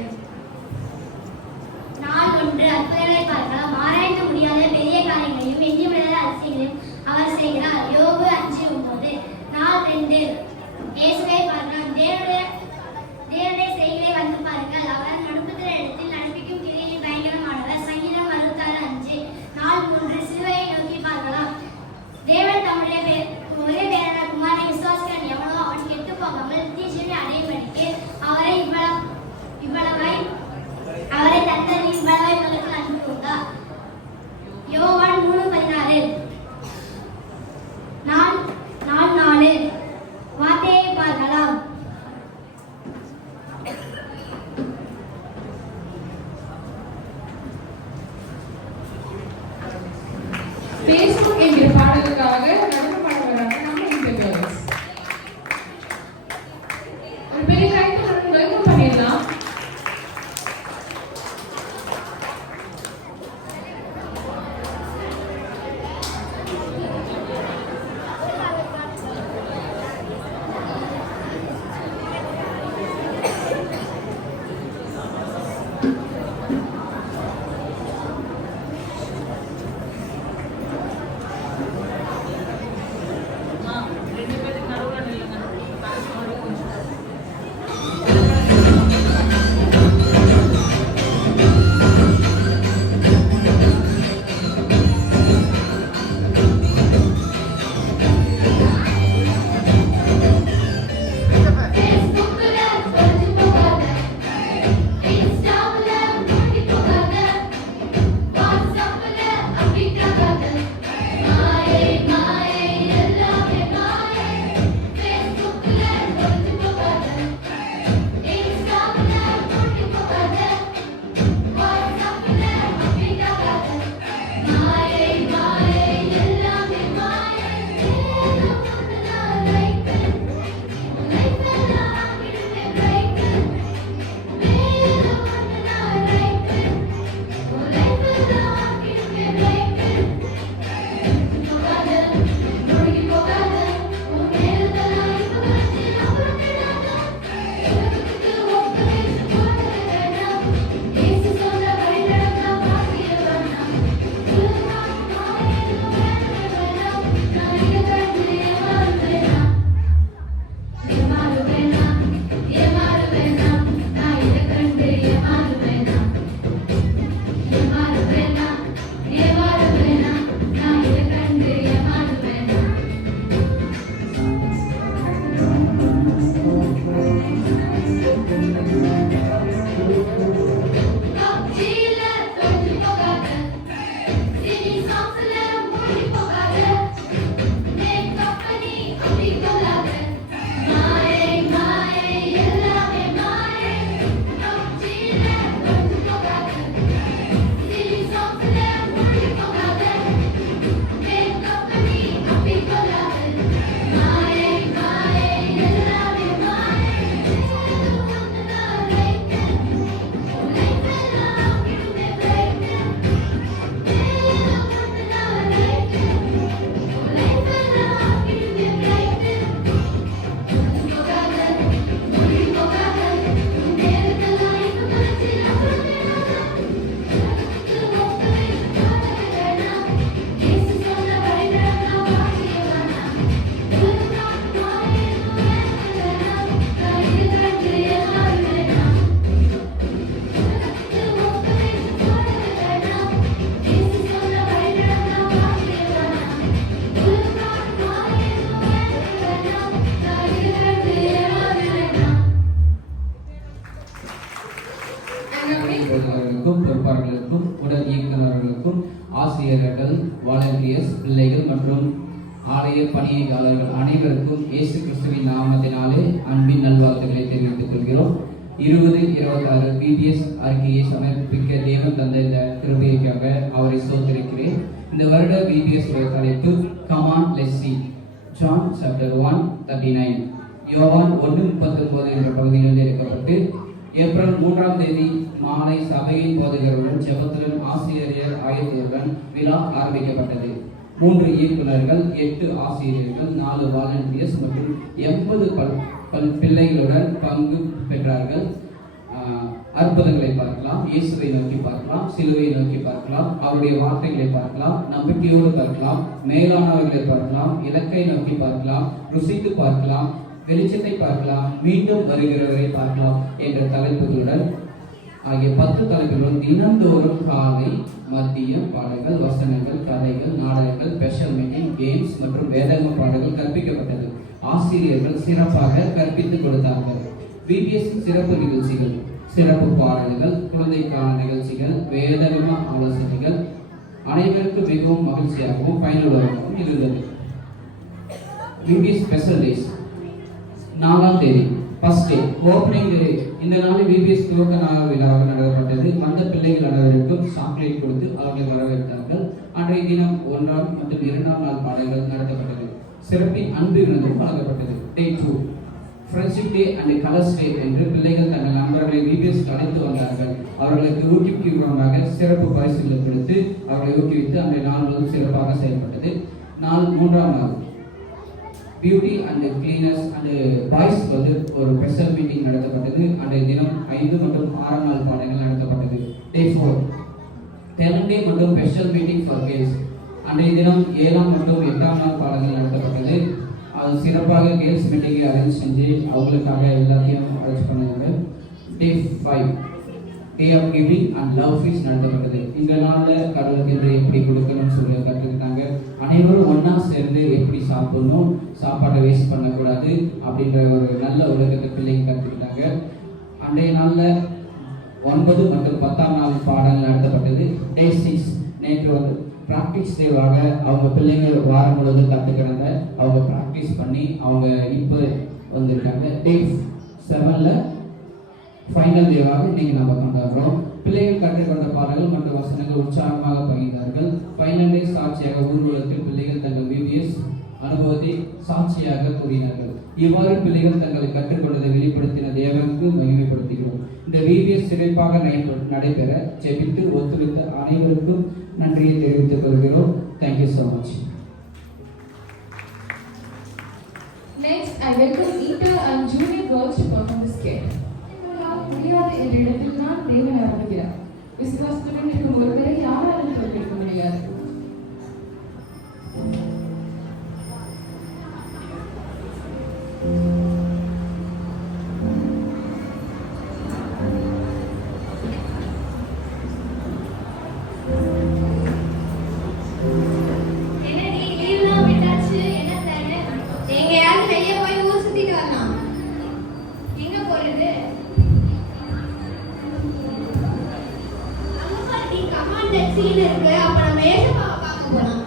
நாள் 1 அற்புதங்களை பார்க்கலாம். ஆராய்ந்து முடியாத பெரிய காரியங்களையும் எண்ணிவிடாத அதிசயங்களையும் அவர் செய்கிறார். யோபு 5:9. நாள் 2 இயேசுவை பார்க்கலாம். தேவனுடைய செய்களை வந்து பாருங்கள். அவர் நடுப்புகிற இடத்தில் நடப்பிக்கும் கிரியில் பயங்கரமானவர். சங்கீதம் 66:5. நாள் 3 சிலுவையை நோக்கி பார்க்கலாம். தேவன் தம்முடைய ஒரே பேரான குமாரனை விசுவாசிக்கிறவன் எவனோ அவன் கெட்டு போகாமல் நித்திய ஜீவனை அடையும்படிக்கு அவரை தந்தது இவ்வளவாய் உங்களுக்கு அன்பு கூர்ந்தார். யோவான் 3:16. நாள் 4 வார்த்தையை பார்க்கலாம். பேஸ்புக் என்கிற பாடலுக்காக நடனம் பாட வராங்க நம்ம இன்டர்வியூஸ். ஒரு பெரிய கைத்தட்டல் வெல்கம் பண்ணிடலாம். ஆலய பணியாளர்கள் அனைவருக்கும் இயேசு கிறிஸ்துவின் நாமத்தினாலே அன்பின் நல்வாழ்த்துக்களை தெரிவித்துக் கொள்கிறோம். 2026 பிபிஎஸ் அறிக்கையை சமர்ப்பிக்க தேவன் தந்த இந்த கிருபைக்காக அவரை ஸ்தோத்திரிக்கிறேன். இந்த வருட பிபிஎஸ் உடைய தலைப்பு come on let's see. John chapter 1:39 யோவான் 1:39 என்ற பகுதியில் எடுக்கப்பட்டு ஏப்ரல் 3ஆம் தேதி மாலை சபையின் போதகருடன் ஜெபத்துடன் ஆசிரியர் ஆயத்தருடன் விழா ஆரம்பிக்கப்பட்டது. 3 இயக்குநர்கள், 8 ஆசிரியர்கள், 4 வாலண்டியர்ஸ் மற்றும் 80 பிள்ளைகளுடன் பங்கு பெற்றார்கள். அற்புதங்களை பார்க்கலாம், இயேசுவை நோக்கி பார்க்கலாம், சிலுவையை நோக்கி பார்க்கலாம், அவருடைய வார்த்தைகளை பார்க்கலாம், நம்பிக்கையோடு பார்க்கலாம், மேலானவர்களை பார்க்கலாம், இலக்கை நோக்கி பார்க்கலாம், ருசித்து பார்க்கலாம், வெளிச்சத்தை பார்க்கலாம், மீண்டும் வருகிறவரை பார்க்கலாம் என்ற தலைப்புகளுடன் ஆகிய 10 தலைப்புகளுடன் தினந்தோறும் காலை மதியம் பாடல்கள், வசனங்கள், கதைகள், நாடகங்கள், ஸ்பெஷல் மீட்டிங், கேம்ஸ் மற்றும் வேதாகம பாடல்கள் கற்பிக்கப்பட்டது. ஆசிரியர்கள் சிறப்பாக கற்பித்துக் கொடுத்தார்கள். பிபிஎஸ் சிறப்பு நிகழ்ச்சிகள், சிறப்பு பாடல்கள், குழந்தைக்கான நிகழ்ச்சிகள், வேதாகம ஆலோசனைகள் அனைவருக்கும் மிகவும் மகிழ்ச்சியாகவும் பயனுள்ளதாகவும் இருந்தது. பிபிஎஸ் ஸ்பெஷல் டேஸ் 4ஆம் தேதி ஃபர்ஸ்ட் டே ஓப்பனிங் டே. இந்த நாளில் பிபிஎஸ் துவக்க நாள் விழாவாக நடத்தப்பட்டது. வந்த பிள்ளைகள் அனைவருக்கும் சாக்லேட் கொடுத்து அவர்களை வரவேற்றார்கள். அன்றைய தினம் 1ஆம் மற்றும் 2ஆம் நாள் பாடல்கள் நடத்தப்பட்டது. சிறப்பின் அன்பு விருந்தும் வழங்கப்பட்டது. டே 2 ஃப்ரெண்ட்ஷிப் டே அண்ட் கலர்ஸ் டே என்று பிள்ளைகள் தங்கள் நண்பர்களை பிபிஎஸ் அழைத்து வந்தார்கள். அவர்களுக்கு ஊக்குவிக்குமாக சிறப்பு பரிசுகளை கொடுத்து அவர்களை ஊக்குவித்து அன்றைய நாள் முழுவதும் சிறப்பாக செயல்பட்டது. 3ஆம் நாள் beauty and cleaners and boys ஒரு ஸ்பெஷல் மீட்டிங் நடத்தப்பட்டது. அன்றைய தினம் 5 மற்றும் 6ஆம் நாள் பாடங்கள் நடத்தப்பட்டது. டே 4 டேலண்ட் டே மற்றும் ஸ்பெஷல் மீட்டிங் ஃபார் கேர்ள்ஸ். அன்றைய தினம் 7ஆம் மற்றும் 8ஆம் நாள் பாடங்கள் நடத்தப்பட்டது. அது சிறப்பாக கேர்ள்ஸ் மீட்டிங்கை அரேஞ்ச் செஞ்சு அவங்களுக்காக எல்லாத்தையும் அரேஞ்ச் பண்ணாங்க. Day 5 day of giving and love feast நடத்தப்பட்டது. இந்த நாளில் கடவுளுக்கு என்று எப்படி கொடுக்கணும்னு சொல்லி கற்றுக்கிட்டாங்க. அனைவரும் ஒன்றா சேர்ந்து எப்படி சாப்பிடணும், சாப்பாட்டை வேஸ்ட் பண்ணக்கூடாது அப்படின்ற ஒரு நல்ல உலகத்தை பிள்ளைங்க கற்றுக்கிட்டாங்க. அன்றைய நாளில் 9 மற்றும் 10ஆம் நாள் பாடங்கள் நடத்தப்பட்டது. டே 6 நேற்று ப்ராக்டிஸ் டேவாக அவங்க பிள்ளைங்க வாரம் முழுவதும் கற்றுக்கிறாங்க. அவங்க ப்ராக்டிஸ் பண்ணி அவங்க இப்போ வந்திருக்காங்க. டே 7 ஃபைனல் டேவாக இன்னைக்கு நம்ம கொண்டாடுறோம். பிள்ளைகள் கற்றுக்கொண்ட பாடல்கள் மற்றும் வசனங்கள் உற்சாகமாக பகிர்ந்தார்கள். ஃபைனல் டே சாட்சியாக ஊர்வலத்தில் பிள்ளைகள் தங்கள் பிபிஎஸ் அனுபவத்தை சாட்சியாக கூறினார்கள். இவ்வாறு பிள்ளைகள் தங்களை கற்றுக்கொண்டதை வெளிப்படுத்தின தேவனுக்கு மகிமைப்படுத்துகிறோம். இந்த பிபிஎஸ் சிறப்பாக நடைபெற ஜெபித்து ஒத்துழைத்த அனைவருக்கும் நன்றியை தெரிவித்துக் கொள்கிறோம். Thank you so much. Next, I welcome Inter and junior girls to perform the skit. முடியாது என்ற இடத்தில் தான் தேவன் ஆரம்பிக்கிறார். விசுவாசத்துடன் இருக்கும் ஒருவரை யாராலும் தோற்கடிக்க முடியாது. சீன் இருக்கு. அப்ப நம்ம ஏசப்பாவை பார்க்க போலாம்.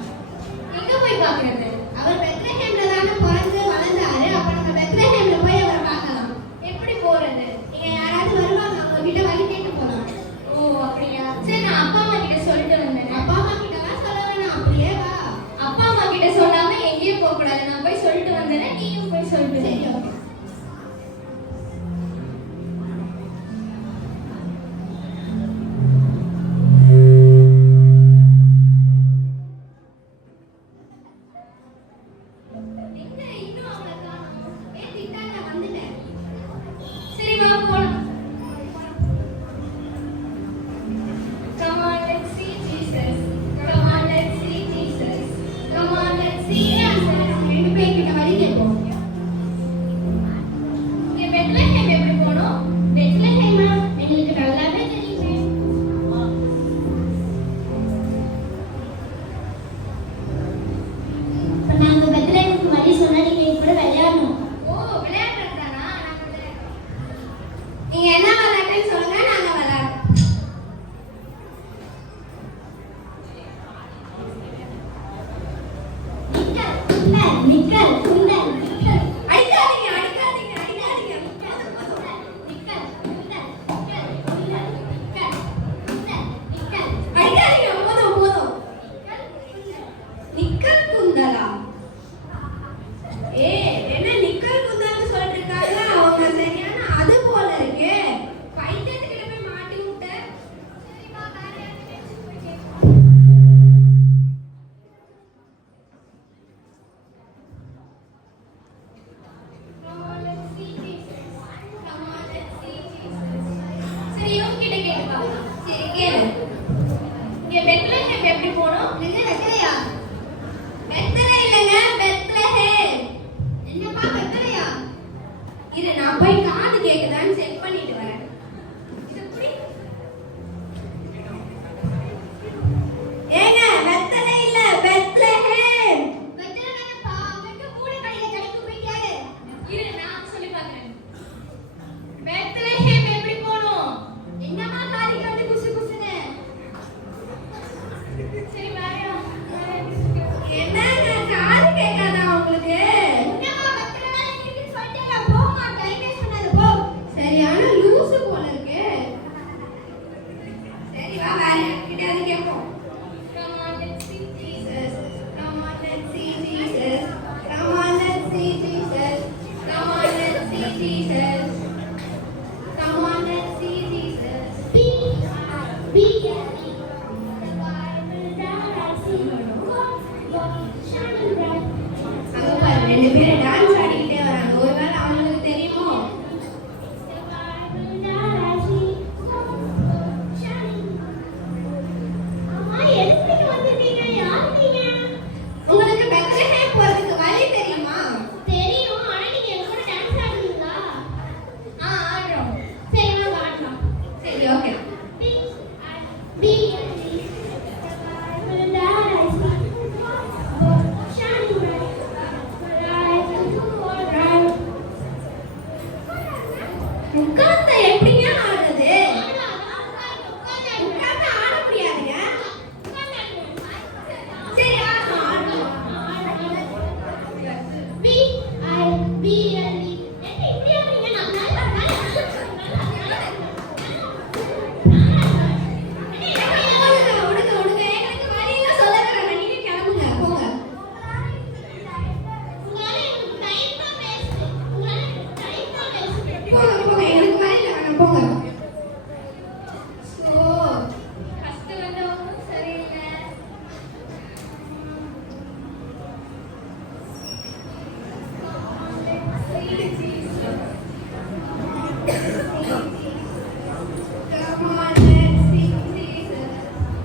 எங்க போய் பார்க்கிறது? அவர் பெத்லஹேம்ல தானே பிறந்து வளர்ந்தாரு. அப்ப நம்ம பெத்லஹேம்ல போய் அவரை பார்க்கலாம். எப்படி போறது? நீங்க யாராவது வருவாங்க, அவங்க கிட்ட வழி கேட்டு போலாம். ஓ அப்படியா? சரி, நான் அப்பா அம்மா கிட்ட சொல்லிட்டு வந்தேன். அப்பா அம்மா கிட்ட தான் சொல்ல வேணாம், அப்படியே வா. அப்பா அம்மா கிட்ட சொல்லாம எங்கேயும் போக கூடாது. நான் போய் சொல்லிட்டு வந்தேன், நீயும் போய் சொல்லிட்டு. சரி, ஓகே. நிக்கல் குந்தல் அடிக்காதீங்க அடிக்காதீங்க அடிக்காதீங்க நிக்கல் குந்தல் நிக்கல் குந்தல் நிக்கல் அடிக்காதீங்க போதும் போதும் நிக்கல் குந்தலா என்ன நிக்கல் குந்தல்னு சொல்லிட்டு இருக்காங்க அவங்க சரியான அது போல இருக்கே பைத்தியத்துக்கிட்ட போய் மாட்டி விட்ட சரிமா வேற யாருக்கு போய் கேட்போம் சரி இவங்கிட்ட கேட்டு பார்க்கலாம் சரி கேளு இங்க பெத்லஹேம் எப்படி போகணும் என்ன வெத்தலையா வெத்தலை இல்லைங்க பெத்லஹேம் என்னப்பா வெத்தலையா இரு நான் போய் காது கேக்குதான்னு செக் பண்ணிட்டு வரேன் இது புடி ஏங்க வெத்தலை இல்ல பெத்லஹேம் வெத்தலை என்னப்பா அங்க மூணு கடையில கிடைக்கும் போய் கேளு இரு நான் சொல்லி பார்க்கறேன் பெத்லஹேம் எப்படி போணும் என்னமா காது கேட்டு குசு குசுன்னு சரி வாயா என்னங்க காது கேட்காதா உங்களுக்கு என்னமா வெத்தலை இருக்குன்னு சொல்லிட்டேல போமா டைம் வேஸ்ட் பண்ணாத போ சரியான லூசு போல இருக்கு சரி வா வேற கிட்டயாவது கேட்போம் Come on, let's see Jesus. Come on, let's see Jesus. Come on, let's see Jesus. Come on, let's see Jesus. Come on, let's see Jesus. B-I-B-L-E. The Bible that I see. Shining bright. அங்க பாரு ரெண்டு பேரும் dance ஆடிக்கிட்டே வராங்க ஒருவேளை அவங்களுக்கு தெரியுமோ The Bible that I see. Shining. அம்மா எதுக்கு வந்தீங்க யார் நீங்க உங்களுக்கு பெத்லஹேம் போறதுக்கு வழி தெரியுமா தெரியும் ஆனா நீங்க என் கூட டான்ஸ் ஆடுவீங்களா ஆடுறோம் சரி வாங்க ஆடலாம் சரி ஓகே உட்கார்ந்து எப்படிங்க ஆடுறது உட்கார்ந்து ஆட முடியாதுங்க சரி ஆடலாம் B-I-B-L-E. எப்படி ஆடுறீங்க நான் நல்லா விடுங்க எனக்கு வழியெல்லாம் சொல்ல வேணாம் நீங்க கிளம்புங்க போங்க போங்க போங்க எனக்கு வழியில வேணாம் போங்க ஸோ ஃபர்ஸ்ட் வந்தவங்க சரியில்லை Come on, let's sing Jesus.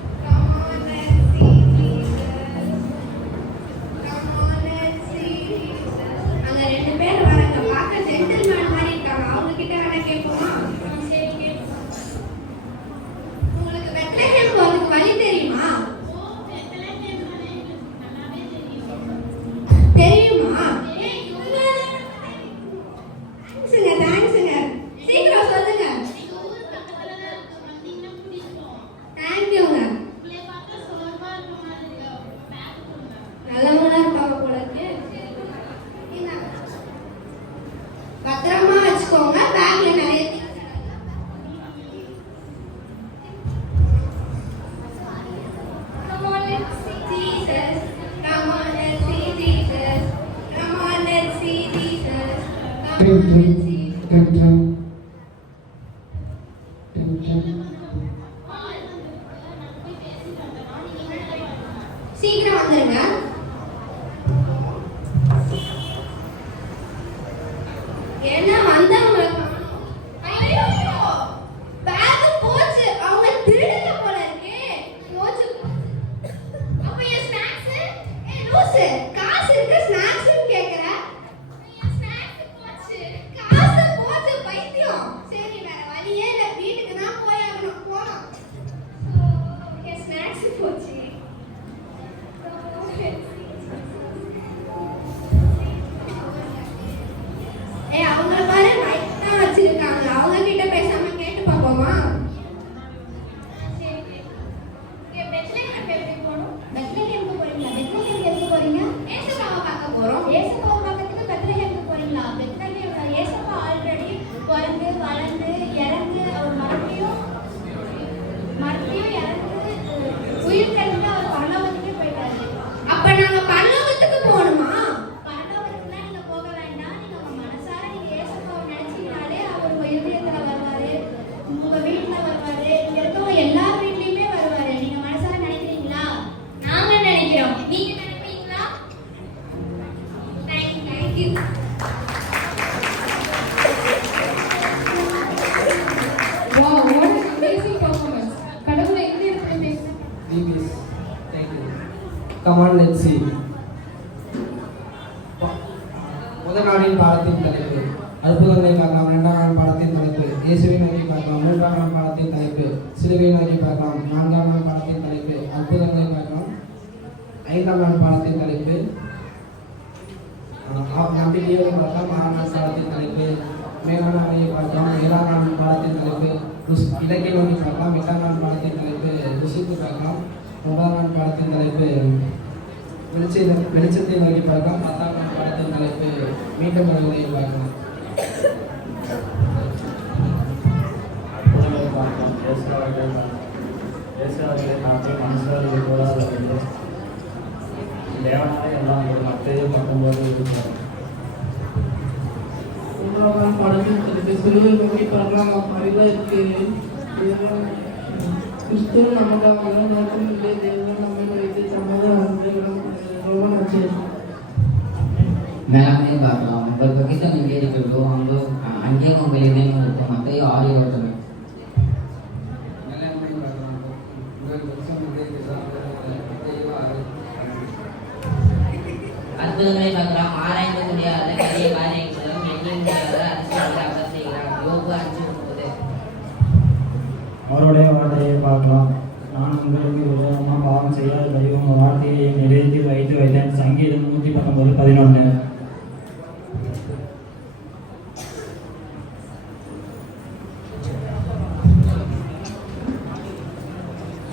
Come on, let's sing Jesus. Come on, let's sing Jesus. அங்க ரெண்டு பேர் வராங்க பார்க்க ஜென்டில்மேன் மாதிரி இருக்காங்க அவங்க கிட்ட வேணா கேட்போமா சரி கேட்போம் உங்களுக்கு பெத்லஹேம் போறதுக்கு வழி தெரியுமா தெரியுமா தேங்க்ஸுங்க சீக்கிரம் சொல்லுங்க தேங்க்யூங்க நல்லவங்களா இருப்பாங்க போல இருக்கு இந்தாங்க. பத்திரமா வச்சுக்கோங்க பேக்ல நிறைய Come on, let's see Jesus. Come on, let's see Jesus. Come on, let's see Jesus. Come on, let's see. சீக்கிரம் வந்துருங்க என்ன வந்தவங்க ஐயோ பேக் போச்சு அவங்க திருடுங்க போல இருக்கே போச்சு அப்ப என் ஸ்நாக்ஸ் லூசு காசு இருக்கு ஸ்நாக்ஸ் கேக்குற என் ஸ்நாக்ஸ் போச்சு காசு போச்சு பைத்தியம் சரி வேற வழியே இல்ல வீட்டுக்கு தான் போய் ஆகணும் போலாம் என் ஸ்நாக்ஸ் போச்சு அவங்கள பாரு மைக் தான் வச்சிருக்காங்க அவங்க கிட்ட பேசாம கேட்டு பாப்போமா பெத்லஹேம் எப்படி போறீங்களா பெத்லஹேம் எதுக்கு போறீங்க ஏசுபாவை பார்க்க Come on, let's see. முதல் நாளின் பாடத்தின் தலைப்பு அற்புதங்களை பார்க்கலாம். இரண்டாம் நாள் பாடத்தின் தலைப்பு இயேசுவை நோக்கி பார்க்கலாம். மூன்றாம் நாள் பாடத்தின் தலைப்பு சிலுவை நோக்கி பார்க்கலாம். நான்காம் நாள் பாடத்தின் தலைப்பு அற்புதங்களை பார்க்கலாம். ஐந்தாம் நாள் பாடத்தின் தலைப்பு நம்பிக்கையை பார்க்கலாம். ஆறாம் நாள் பாடத்தின் தலைப்பு மேலாண்மையை பார்க்கலாம். ஏழாம் நாள் பாடத்தின் தலைப்பு இலக்கை நோக்கி பார்க்கலாம். எட்டாம் நாள் பாடத்தின் தலைப்பு ருசித்து பார்க்கலாம். ஒன்பதாம் நாள் பாடத்தின் தலைப்பு வெளிச்சத்தை நோக்கி பார்க்கலாம். பத்தாம் நாள் பாடத்தின் தலைப்பு மீண்டும் வருவதை பார்க்கலாம். மூன்றாம் பாடத்தின் தலைப்பு சிலுவை நோக்கி பார்க்கலாம். அப்படிலாம் இருக்கு. கிறிஸ்துவ நமக்காக நோக்கமில்லை தேவன் நம்மை வைத்து தமது அன்பைகளும் மேலாண்மை பார்க்கலாம். உங்கள் பகிர்ந்த நிலையிலோ அங்கே உங்கள் இதயம் இருக்கும். மத்திய 6:28. அற்புதங்களை பார்க்கலாம். ஆராய்ந்து முடியாத நிறைய காரியங்களும் எண்ணி முடியாத அதிசயங்களை அவர் செய்கிறார். யோபு 5:30. அவருடைய வார்த்தையை பார்க்கலாம். நான் உங்களுக்கு விரோதமாக பாவம் செய்யாத தெய்வம் வார்த்தையை என் இதயத்தில் வைத்தேன். சங்கீதம் 119:11.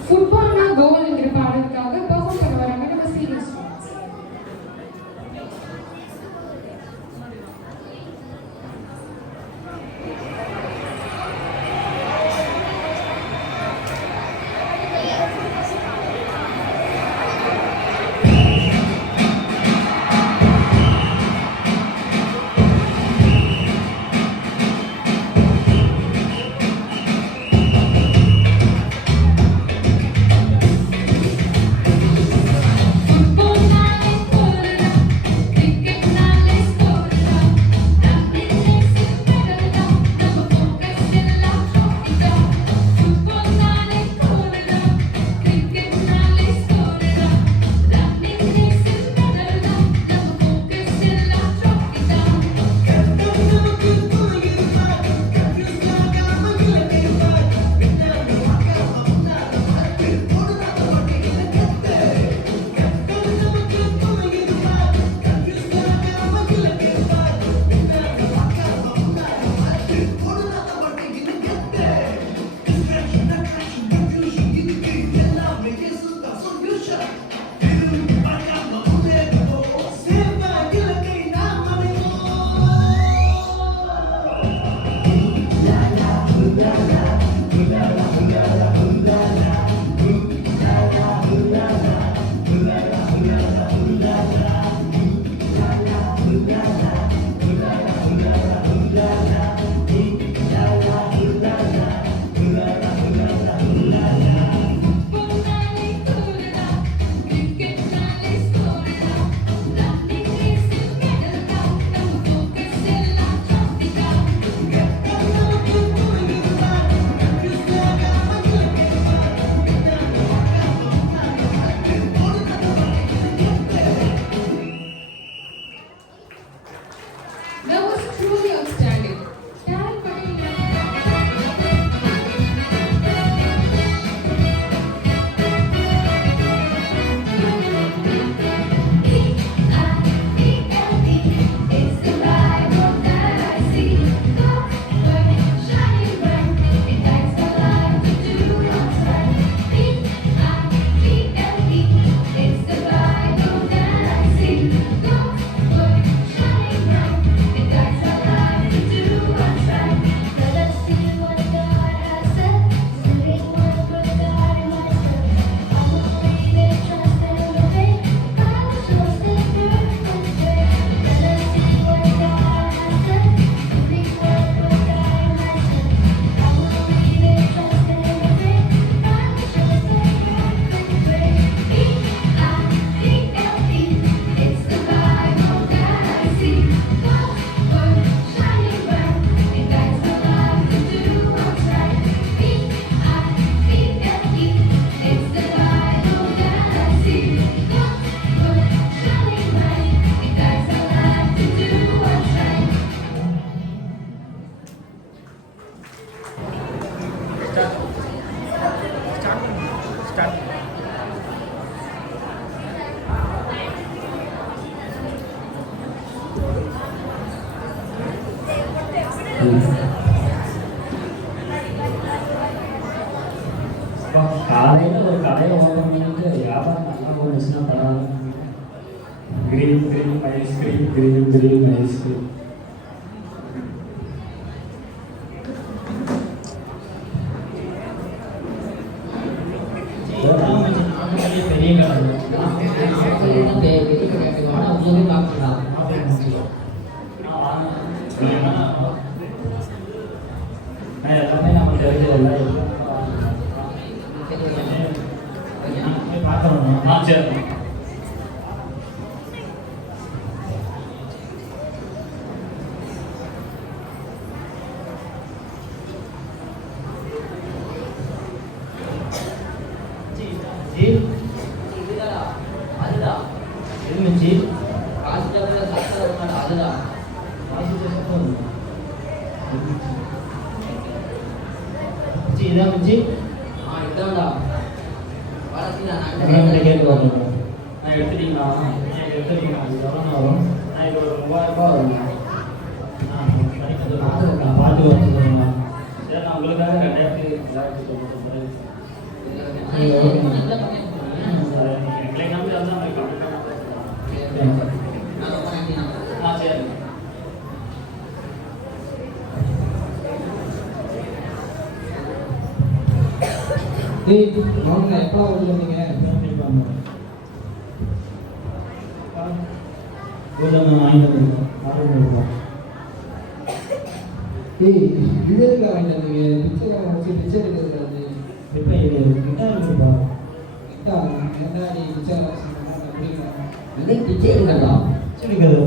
ஃபுட்பால்னா கோல் என்கிற பாடலுக்காக பெர்ஃபார்ம் பண்ண வராங்க நம்ம சீரியஸ். காலையில் ஒரு கடையை ஓப்பன் பண்ணிட்டு வியாபாரம் நல்லா போச்சுன்னா பரவாயில்ல. Green green ice cream green green ice cream. பெரிய எல்லாமே நம்ம தெரிஞ்சதில்லை. பார்க்கணும். சரி. எடுத்துட்டீங்களா? இது எவ்வளோ வரும்? நான் இது ஒரு 3000 வரும். பார்த்து வந்து சொல்லுங்களா? சரி, நான் உங்களுக்காக 2000 எங்களை நம்பி வந்து சரி. அவங்க எப்போ வந்தீங்க? வாங்கிட்டு இது எதுக்காக வாங்கிட்டு வந்தீங்க? பிச்சை வச்சு பிச்சை எடுக்கிறது. இப்போ இது கிட்டார் இருக்குப்பா. கிட்டார் என்னடி பிச்சை பிடிக்கல. இது பிச்சை எடுக்கிறதா? எடுக்கிறது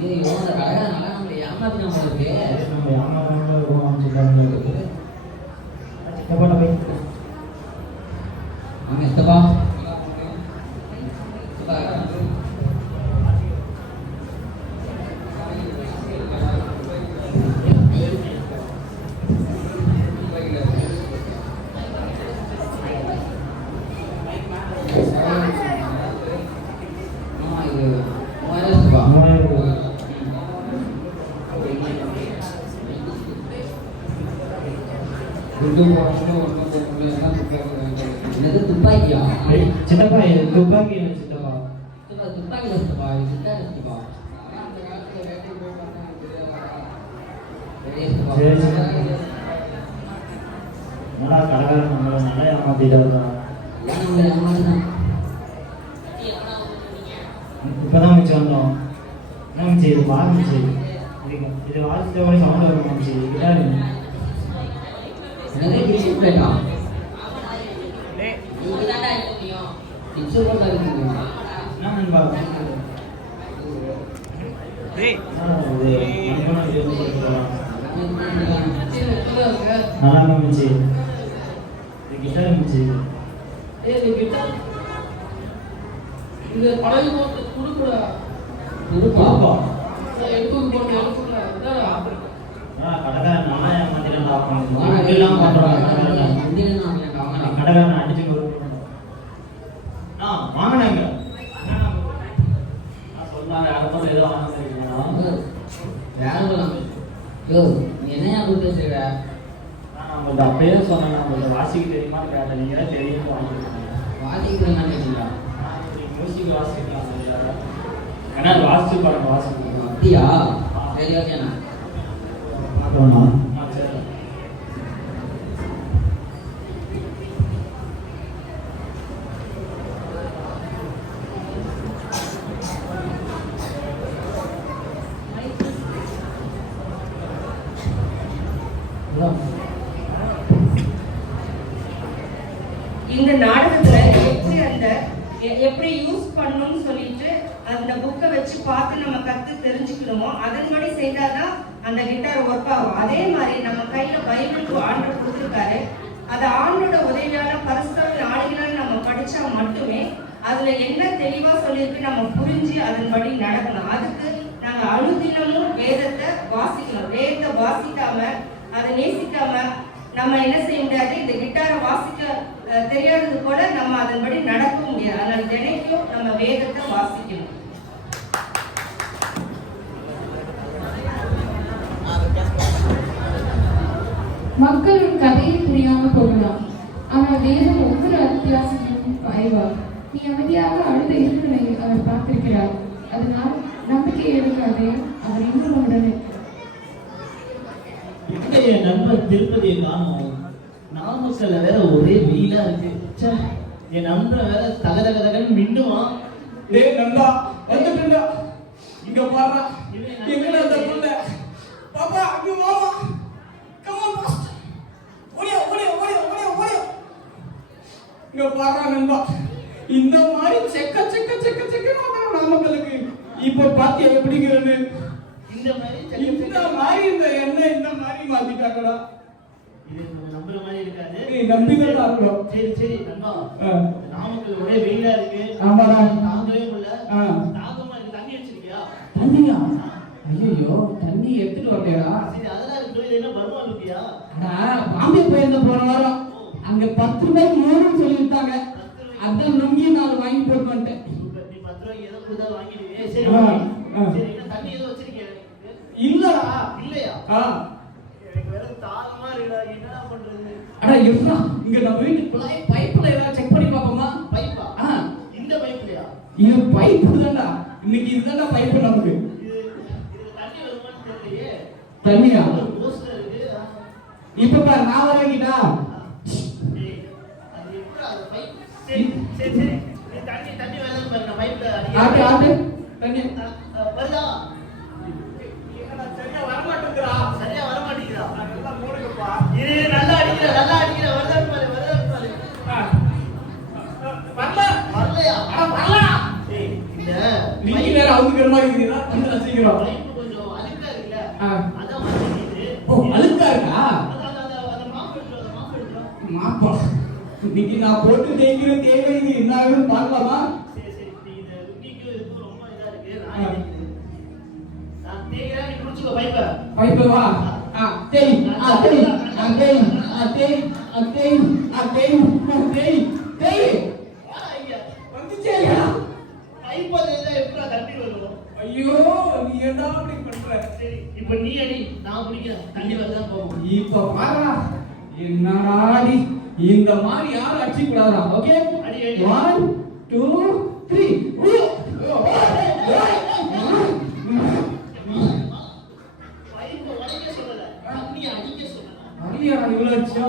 இது இவங்க கடையை நல்லா நம்மளை ஏமாத்தி நம்மளுக்கு நம்ம ஏமாறாமல் அமைச்சுட்டாங்க. போய் அவங்க எத்தப்பா துப்பாக்கியா? சித்தப்பா இது துப்பாக்கி சித்தப்பா. துப்பாக்கி சித்தப்பா சித்தப்பா நல்லா கடைக்காரன் நம்மளை நல்லா ஏமாத்திட்டு இருக்கான். இப்போதான் மிச்சு வந்தோம். என்ன மிச்சு இது வாங்கிச்சு? இது வாசித்த வரை சவுண்ட் வரும் மிச்சு. கிட்டாரு என்னதே டிஷ்யூ பிளேட்டா? டிஷ்யூ பிளேட்டா இருக்குங்க. என்ன நண்பா? நல்லா இருந்துச்சு. கிட்டார் இருந்துச்சு. கிட்டார் இது பழைய போட்டு குடுக்குறா பாப்பா எடுத்து போட்டு எடுத்துடா கடைக்காரன் நல்லா ஏமாத்திட்டு எல்லாம் பண்றாங்க. கடைக்காரன் அடிச்சு வாங்கினாங்க. சொன்னாங்க அடுத்த ஏதோ என்னையா கொடுத்து வச்சிருக்க? நான் உங்கள்கிட்ட அப்பயே சொன்னேன். உங்கள்கிட்ட வாசிக்க தெரியுமான்னு கேட்டேன். நீங்க தான் தெரியும் வாங்கிருக்கீங்க. வாசிக்கிறேன்னு நினைச்சீங்களா? மியூசிக் வாசிக்கலாம். ஏன்னா அது வாசிச்சு பாருங்க. வாசிக்கணும். அப்படியா? சரி ஓகேண்ணா. சரி. இந்த நாடகத்துல எப்படி யூஸ் பண்ணணும்னு சொல்லிட்டு அந்த புக்கை வச்சு பார்த்து நம்ம கத்து தெரிஞ்சுக்கணுமோ அதன்படி செய்தாதான் அந்த கிட்டார் ஒர்க் ஆகும். அதே மாதிரி நம்ம கையில பைபிள் ஆண்டர் கொடுத்துருக்காரு. அது ஆண்டோட உதவியால பரிசுத்த ஆளுகளால் நம்ம படிச்சா மட்டுமே அதுல என்ன தெளிவா சொல்லியிருக்கு நம்ம புரிஞ்சு அதன்படி நடக்கணும். அதுக்கு நாங்க அனுதினமும் வேதத்தை வாசிக்கணும். வேதத்தை வாசிக்காம அதை நேசிக்காம நம்ம என்ன செய்ய முடியாது. இந்த கிட்டாரை வாசிக்க தெரியாதது போல நம்ம அதன்படி நடக்க முடியாது. அதனால தினைக்கும் நம்ம வேதத்தை வாசிக்கணும். மக்கள் உன் கதையை புரியாம போகலாம், ஆனால் தேவன் ஒவ்வொரு அத்தியாசத்தையும் அறிவார். நீ அமைதியாக அழுத இருந்தனை அவர் பார்த்திருக்கிறார். அதனால் நம்பிக்கை எடுக்காதே, அவர் இன்னும் உடனே. என் நண்பர் திருப்பதியை காணும். நாமக்கல்ல வேற ஒரே வெயிலா இருக்கு. என் நண்பன் வேற தகதகன்னு மின்னுவான். டேய் நண்பா, வந்துட்டா இங்க பாரு. எங்கடா அந்த புள்ள? பாப்பா அங்க வாமா. Come on fast. ஓடியா. இங்க பாரு நண்பா, இந்த மாதிரி செக்க நாமக்கலுக்கு இப்ப பாத்தியா எப்படிங்கிறது? இந்த மாதிரி மாத்திட்டாங்கடா. இது நம்புற மாதிரி இருக்காது. நீ நம்பிதான் ஆகணும். சரி நண்பா, நாமக்கல் ஒரே வெயிலா இருக்கு. ஆமாடா, தாங்கவே முடியல. தாகமா இருக்கு. தண்ணி வச்சிருக்கியா? தண்ணியா? ஐயோ, தண்ணி எடுத்துட்டு வரலையா? சரி, அதெல்லாம் இருக்கு. இது என்ன பர்மா இருக்கியா? பாம்பே போயிருந்த போன வாரம் அங்க 10 ரூபாய்க்கு 100 சொல்லிட்டாங்க. அதான் லுங்கி 4 வாங்கி போட்டு வந்துட்டேன். நீ 10 ரூபாய்க்கு ஏதோ புதா வாங்கிடுவே. சரி, என்ன தண்ணி ஏதோ வச்சிருக்கியா? இல்லடா. இல்லையா? எனக்கு வேற தாகமா இருக்குடா. என்னடா பண்றது? அட எப்பா, இங்க நம்ம வீட்டு பைப்ல ஏதாவது செக் பண்ணி பாப்போமா? பைப்பா? இந்த பைப்லயா? இது பைப் தான்டா. இன்னைக்கு இதுதான்டா பைப் நமக்கு. இது தண்ணி வருமான்னு தெரியலையே. தண்ணியா? போஸ்டர் இருக்கு. இப்ப பாரு, நான் வரேன்டா. அது எப்படா அந்த பைப்? சரி. நீ தண்ணி வரலன்னு பாரு. நான் பைப்ல ஆட்டு தண்ணி வருதா? சரியா வர மாட்டேங்குதா? இது நல்லா அடிக்கிற வருதான்னு பாரு. வரலையா? ஏய், இந்த நீங்க வேற அவுக்குற மாதிரி இருக்கீங்களா? வந்து சீக்கிரம். பைப் கொஞ்சம் அழுக்கா இருக்குல்ல, அதான் மாட்டிக்கிது. அழுக்கா இருக்கா? அத மாப்பு எடுத்துறோம். மாப்பா, இன்னைக்கு நான் போட்டு தேய்க்கிற தேவை இது என்ன ஆகுதுன்னு பார்க்கலாமா? சரி, நீ இந்த லுங்கிக்கு இதுக்கு ரொம்ப இதா இருக்கு. நான் தேய்க்கிறேன், நீ புடிச்சுக்கோ பைப்ப வா. தேய். வந்துச்சே இல்லையா? பைப்ப தேய்ச்சா எப்படா தண்ணி வரும்? ஐயோ, நீ ஏன்டா அப்படி பண்ற? சரி, இப்போ நீ அடி, நான் பிடிக்கிறேன். தண்ணி வரதா போகும். இப்ப பாருடா, என்னடா நீ இந்த மாதிரி யாரும் அடிச்சு கூடாதா? ஓகே, அடி 1 2 3. பைப்ப உடைக்க சொல்லல, தண்ணி அடிக்க சொல்லல. அடியா இவ்வளவு அடிச்சா?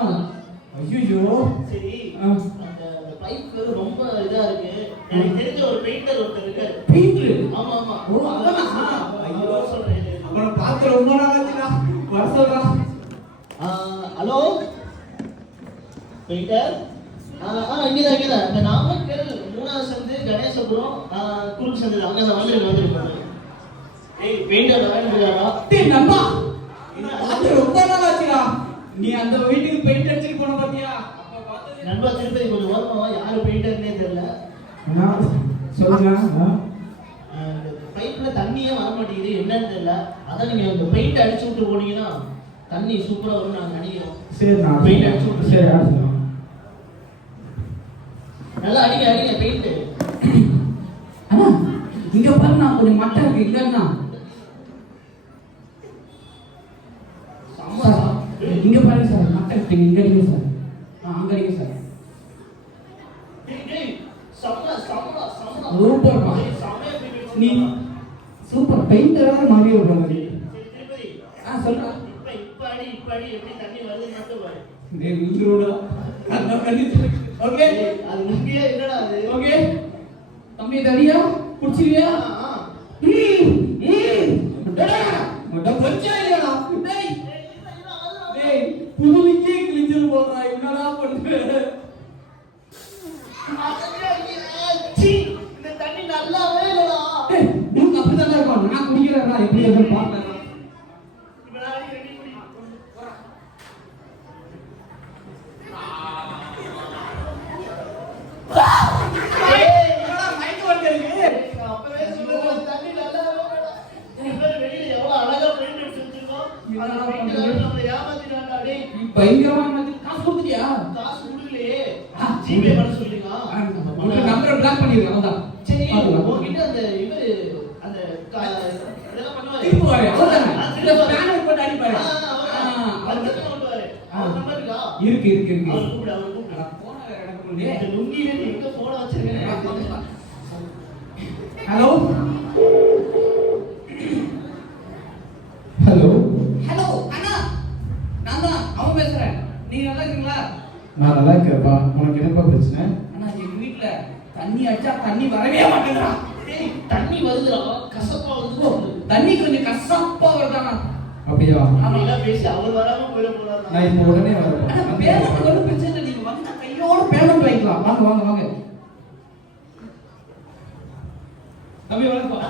ஐயோ. சரி, அந்த பைப் ரொம்ப இதா இருக்கு. எனக்கு தெரிஞ்ச ஒரு பெயிண்டர் ஒருத்தர் இருக்காரு. பெயிண்டர்? ஆமா. ஓ, அவனா? ஐயோ சொல்றேன். அவனை பார்த்து ரொம்ப நாள் ஆச்சுடா. வர சொல்றான். Hello painter? இங்கதான். இந்த நாமக்கல் 3வது சந்து கணேசபுரம் குறுக்கு சந்து அங்கதான் வந்துருப்பாரு. ஏய், பெயிண்டர் வரேன்னுடா. டேய் நண்பா, பார்த்து ரொம்ப நாள் ஆச்சுடா. நீ அந்த வீட்டுக்கு பெயிண்ட் அடிச்சிட்டு போன பாத்தியா? அப்ப பார்த்தது நண்பா, திருப்பதி கொஞ்சம் ஓரமா யாரு பெயிண்டர்னே தெரியல. சொல்லுங்க. பைப்ல தண்ணியே வர மாட்டேங்குது, என்னன்னு தெரியல. அதான் நீங்க அந்த பெயிண்ட் அடிச்சு விட்டு போனீங்கன்னா தண்ணி சூப்பரா வரும் நாங்க நினைக்கிறோம். சரி, நான் பெயிண்ட் அடிச்சு விட்டு. சரி, அடிச்சு. நல்லா அடிங்க பெயிண்ட். அண்ணா, இங்க பாரு, நான் கொஞ்சம் மட்டை இருக்கு இல்லன்னா. இங்க பாருங்க சார், மட்டை இருக்கு. இங்க அடிங்க சார். அங்க அடிங்க சார். சூப்பர் பா. நீ சூப்பர் பெயிண்டர் மாதிரி இருப்பாங்க. சொல்றா. இப்ப அடி எப்படி தண்ணி வருதுன்னு மட்டும் பாரு. டேய் விந்துருடா. அண்ணா கண்டிச்சு. ஓகே, அது முக்கியே இல்லடா அது. ஓகே தம்பி, தடியா குடிச்சிரியா? மொட்ட பச்சை இல்லடா. டேய் புதுலிக்கே கிழிஞ்சல் போறா. என்னடா பண்ற? இந்த தண்ணி நல்லாவே இல்லடா. டேய், நீங்க அப்படிதான் இருக்கும். நான் குடிக்கிறேன்டா, எப்படி இருக்குன்னு பாருங்க. பயங்கரமா காசு கொடுத்துட்டியா? காசு கொடுக்கலையே. பண்ணிடுறேன் அவ்வளவுதான். சரி பாத்துக்கலாம். உங்ககிட்ட அந்த இவரு அந்த இதெல்லாம் பண்ணுவாரு. திருப்புவாரு அவ்வளவுதானே. இந்த பேனர் போட்டு அடிப்பாரு. அவர் கத்தன ஓட்டுவாரு. அவர் நம்பர் இருக்கா? இருக்கு இருக்கு இருக்கு. அவர் கூப்பிடு. போன எனக்கு முன்னே இந்த லுங்கில நீ எங்க போன வச்சிருக்கேன். ஹலோ ஹலோ ஹலோ அண்ணா, நான் தான் அவன் பேசுறேன். நீங்க நல்லா இருக்கீங்களா? நான் நல்லா இருக்கிறப்பா. உனக்கு என்னப்பா பிரச்சனை? அண்ணா எங்க வீட்ல தண்ணி அடிச்சா தண்ணி வரவே மாட்டேங்குதுடா. டேய் தண்ணி வருதுடா, கசப்பா வருது. தண்ணி கொஞ்சம் கசப்பா வருதாண்ணா. அப்படியா? அப்படிலாம் பேசி அவர் வராம போயிட போறாரு. நான் இப்போ உடனே வரேன். அண்ணா பேமெண்ட் ஒரு பிரச்சனை இல்லை. நீங்க வந்தா கையோட பேமெண்ட் வாங்கிக்கலாம். வாங்க வாங்க வாங்க. தம்பி வணக்கம்.